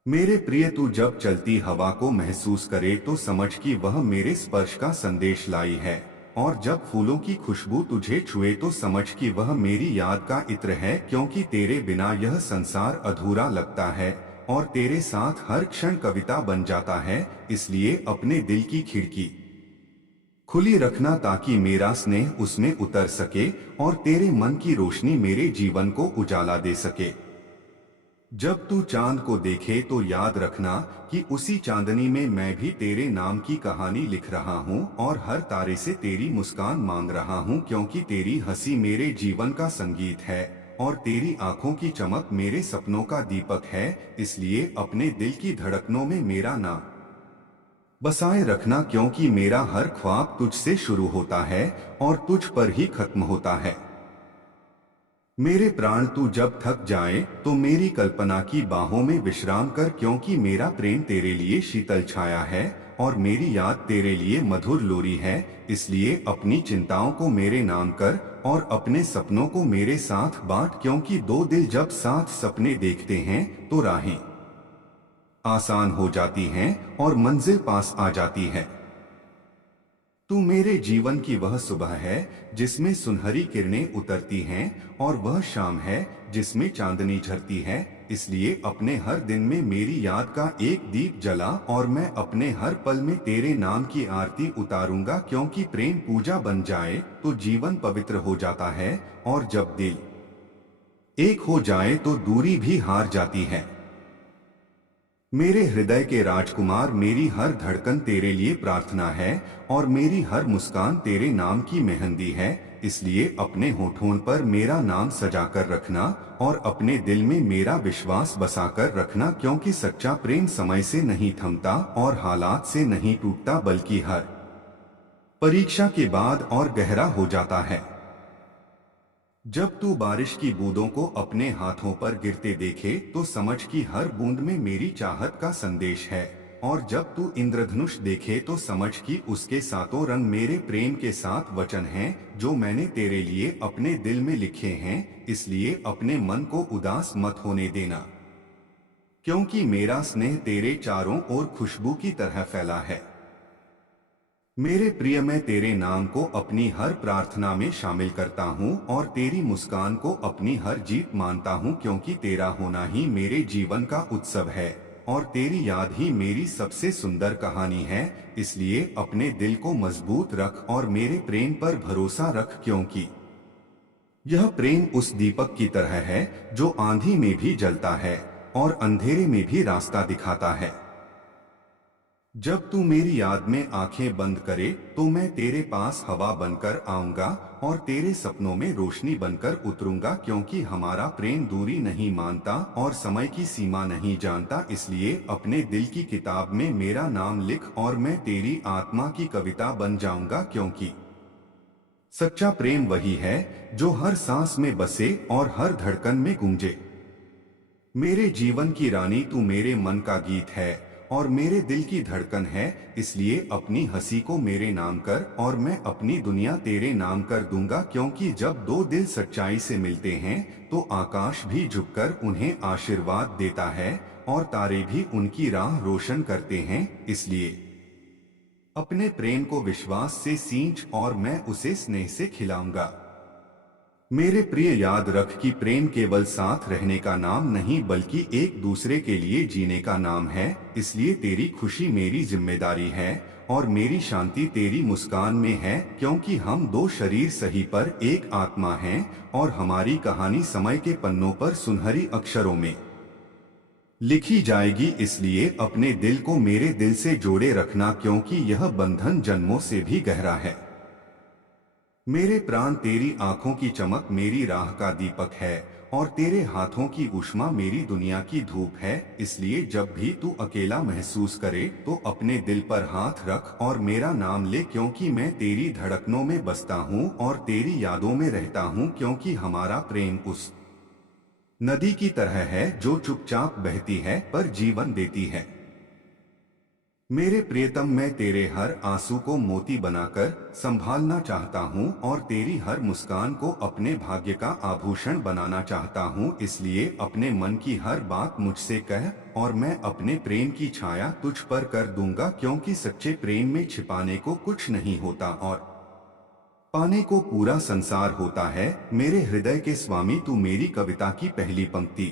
मेरे प्रिय, तू जब चलती हवा को महसूस करे तो समझ कि वह मेरे स्पर्श का संदेश लाई है और जब फूलों की खुशबू तुझे छुए तो समझ कि वह मेरी याद का इत्र है, क्योंकि तेरे बिना यह संसार अधूरा लगता है और तेरे साथ हर क्षण कविता बन जाता है। इसलिए अपने दिल की खिड़की खुली रखना ताकि मेरा स्नेह उसमें उतर सके और तेरे मन की रोशनी मेरे जीवन को उजाला दे सके। जब तू चांद को देखे तो याद रखना कि उसी चांदनी में मैं भी तेरे नाम की कहानी लिख रहा हूँ और हर तारे से तेरी मुस्कान मांग रहा हूँ, क्योंकि तेरी हंसी मेरे जीवन का संगीत है और तेरी आंखों की चमक मेरे सपनों का दीपक है। इसलिए अपने दिल की धड़कनों में मेरा नाम बसाए रखना, क्योंकि मेरा हर ख्वाब तुझसे शुरू होता है और तुझ पर ही खत्म होता है। मेरे प्राण, तू जब थक जाए तो मेरी कल्पना की बाहों में विश्राम कर, क्योंकि मेरा प्रेम तेरे लिए शीतल छाया है और मेरी याद तेरे लिए मधुर लोरी है। इसलिए अपनी चिंताओं को मेरे नाम कर और अपने सपनों को मेरे साथ बांट, क्योंकि दो दिल जब साथ सपने देखते हैं तो राहें आसान हो जाती हैं और मंजिल पास आ जाती है। तू मेरे जीवन की वह सुबह है जिसमें सुनहरी किरणें उतरती हैं और वह शाम है जिसमें चांदनी झरती है। इसलिए अपने हर दिन में मेरी याद का एक दीप जला और मैं अपने हर पल में तेरे नाम की आरती उतारूंगा, क्योंकि प्रेम पूजा बन जाए तो जीवन पवित्र हो जाता है और जब दिल एक हो जाए तो दूरी भी हार जाती है। मेरे हृदय के राजकुमार, मेरी हर धड़कन तेरे लिए प्रार्थना है और मेरी हर मुस्कान तेरे नाम की मेहंदी है। इसलिए अपने होठों पर मेरा नाम सजा कर रखना और अपने दिल में मेरा विश्वास बसा कर रखना, क्योंकि सच्चा प्रेम समय से नहीं थमता और हालात से नहीं टूटता, बल्कि हर परीक्षा के बाद और गहरा हो जाता है। जब तू बारिश की बूंदों को अपने हाथों पर गिरते देखे तो समझ कि हर बूंद में मेरी चाहत का संदेश है, और जब तू इंद्रधनुष देखे तो समझ कि उसके सातों रंग मेरे प्रेम के साथ वचन हैं जो मैंने तेरे लिए अपने दिल में लिखे हैं। इसलिए अपने मन को उदास मत होने देना, क्योंकि मेरा स्नेह तेरे चारों ओर खुशबू की तरह फैला है। मेरे प्रिय, मैं तेरे नाम को अपनी हर प्रार्थना में शामिल करता हूँ और तेरी मुस्कान को अपनी हर जीत मानता हूँ, क्योंकि तेरा होना ही मेरे जीवन का उत्सव है और तेरी याद ही मेरी सबसे सुंदर कहानी है। इसलिए अपने दिल को मजबूत रख और मेरे प्रेम पर भरोसा रख, क्योंकि यह प्रेम उस दीपक की तरह है जो आंधी में भी जलता है और अंधेरे में भी रास्ता दिखाता है। जब तू मेरी याद में आंखें बंद करे तो मैं तेरे पास हवा बनकर आऊंगा और तेरे सपनों में रोशनी बनकर उतरूंगा, क्योंकि हमारा प्रेम दूरी नहीं मानता और समय की सीमा नहीं जानता। इसलिए अपने दिल की किताब में मेरा नाम लिख और मैं तेरी आत्मा की कविता बन जाऊंगा, क्योंकि सच्चा प्रेम वही है जो हर सांस में बसे और हर धड़कन में गूंजे। मेरे जीवन की रानी, तू मेरे मन का गीत है और मेरे दिल की धड़कन है। इसलिए अपनी हंसी को मेरे नाम कर और मैं अपनी दुनिया तेरे नाम कर दूंगा, क्योंकि जब दो दिल सच्चाई से मिलते हैं तो आकाश भी झुककर उन्हें आशीर्वाद देता है और तारे भी उनकी राह रोशन करते हैं। इसलिए अपने प्रेम को विश्वास से सींच और मैं उसे स्नेह से खिलाऊंगा। मेरे प्रिय, याद रख कि प्रेम केवल साथ रहने का नाम नहीं बल्कि एक दूसरे के लिए जीने का नाम है। इसलिए तेरी खुशी मेरी जिम्मेदारी है और मेरी शांति तेरी मुस्कान में है, क्योंकि हम दो शरीर सही पर एक आत्मा हैं और हमारी कहानी समय के पन्नों पर सुनहरी अक्षरों में लिखी जाएगी। इसलिए अपने दिल को मेरे दिल से जोड़े रखना, क्योंकि यह बंधन जन्मों से भी गहरा है। मेरे प्राण, तेरी आंखों की चमक मेरी राह का दीपक है और तेरे हाथों की ऊष्मा मेरी दुनिया की धूप है। इसलिए जब भी तू अकेला महसूस करे तो अपने दिल पर हाथ रख और मेरा नाम ले, क्योंकि मैं तेरी धड़कनों में बसता हूँ और तेरी यादों में रहता हूँ, क्योंकि हमारा प्रेम उस नदी की तरह है जो चुपचाप बहती है पर जीवन देती है। मेरे प्रियतम, मैं तेरे हर आंसू को मोती बनाकर संभालना चाहता हूँ और तेरी हर मुस्कान को अपने भाग्य का आभूषण बनाना चाहता हूँ। इसलिए अपने मन की हर बात मुझसे कह और मैं अपने प्रेम की छाया तुझ पर कर दूंगा, क्योंकि सच्चे प्रेम में छिपाने को कुछ नहीं होता और पाने को पूरा संसार होता है। मेरे हृदय के स्वामी तू मेरी कविता की पहली पंक्ति।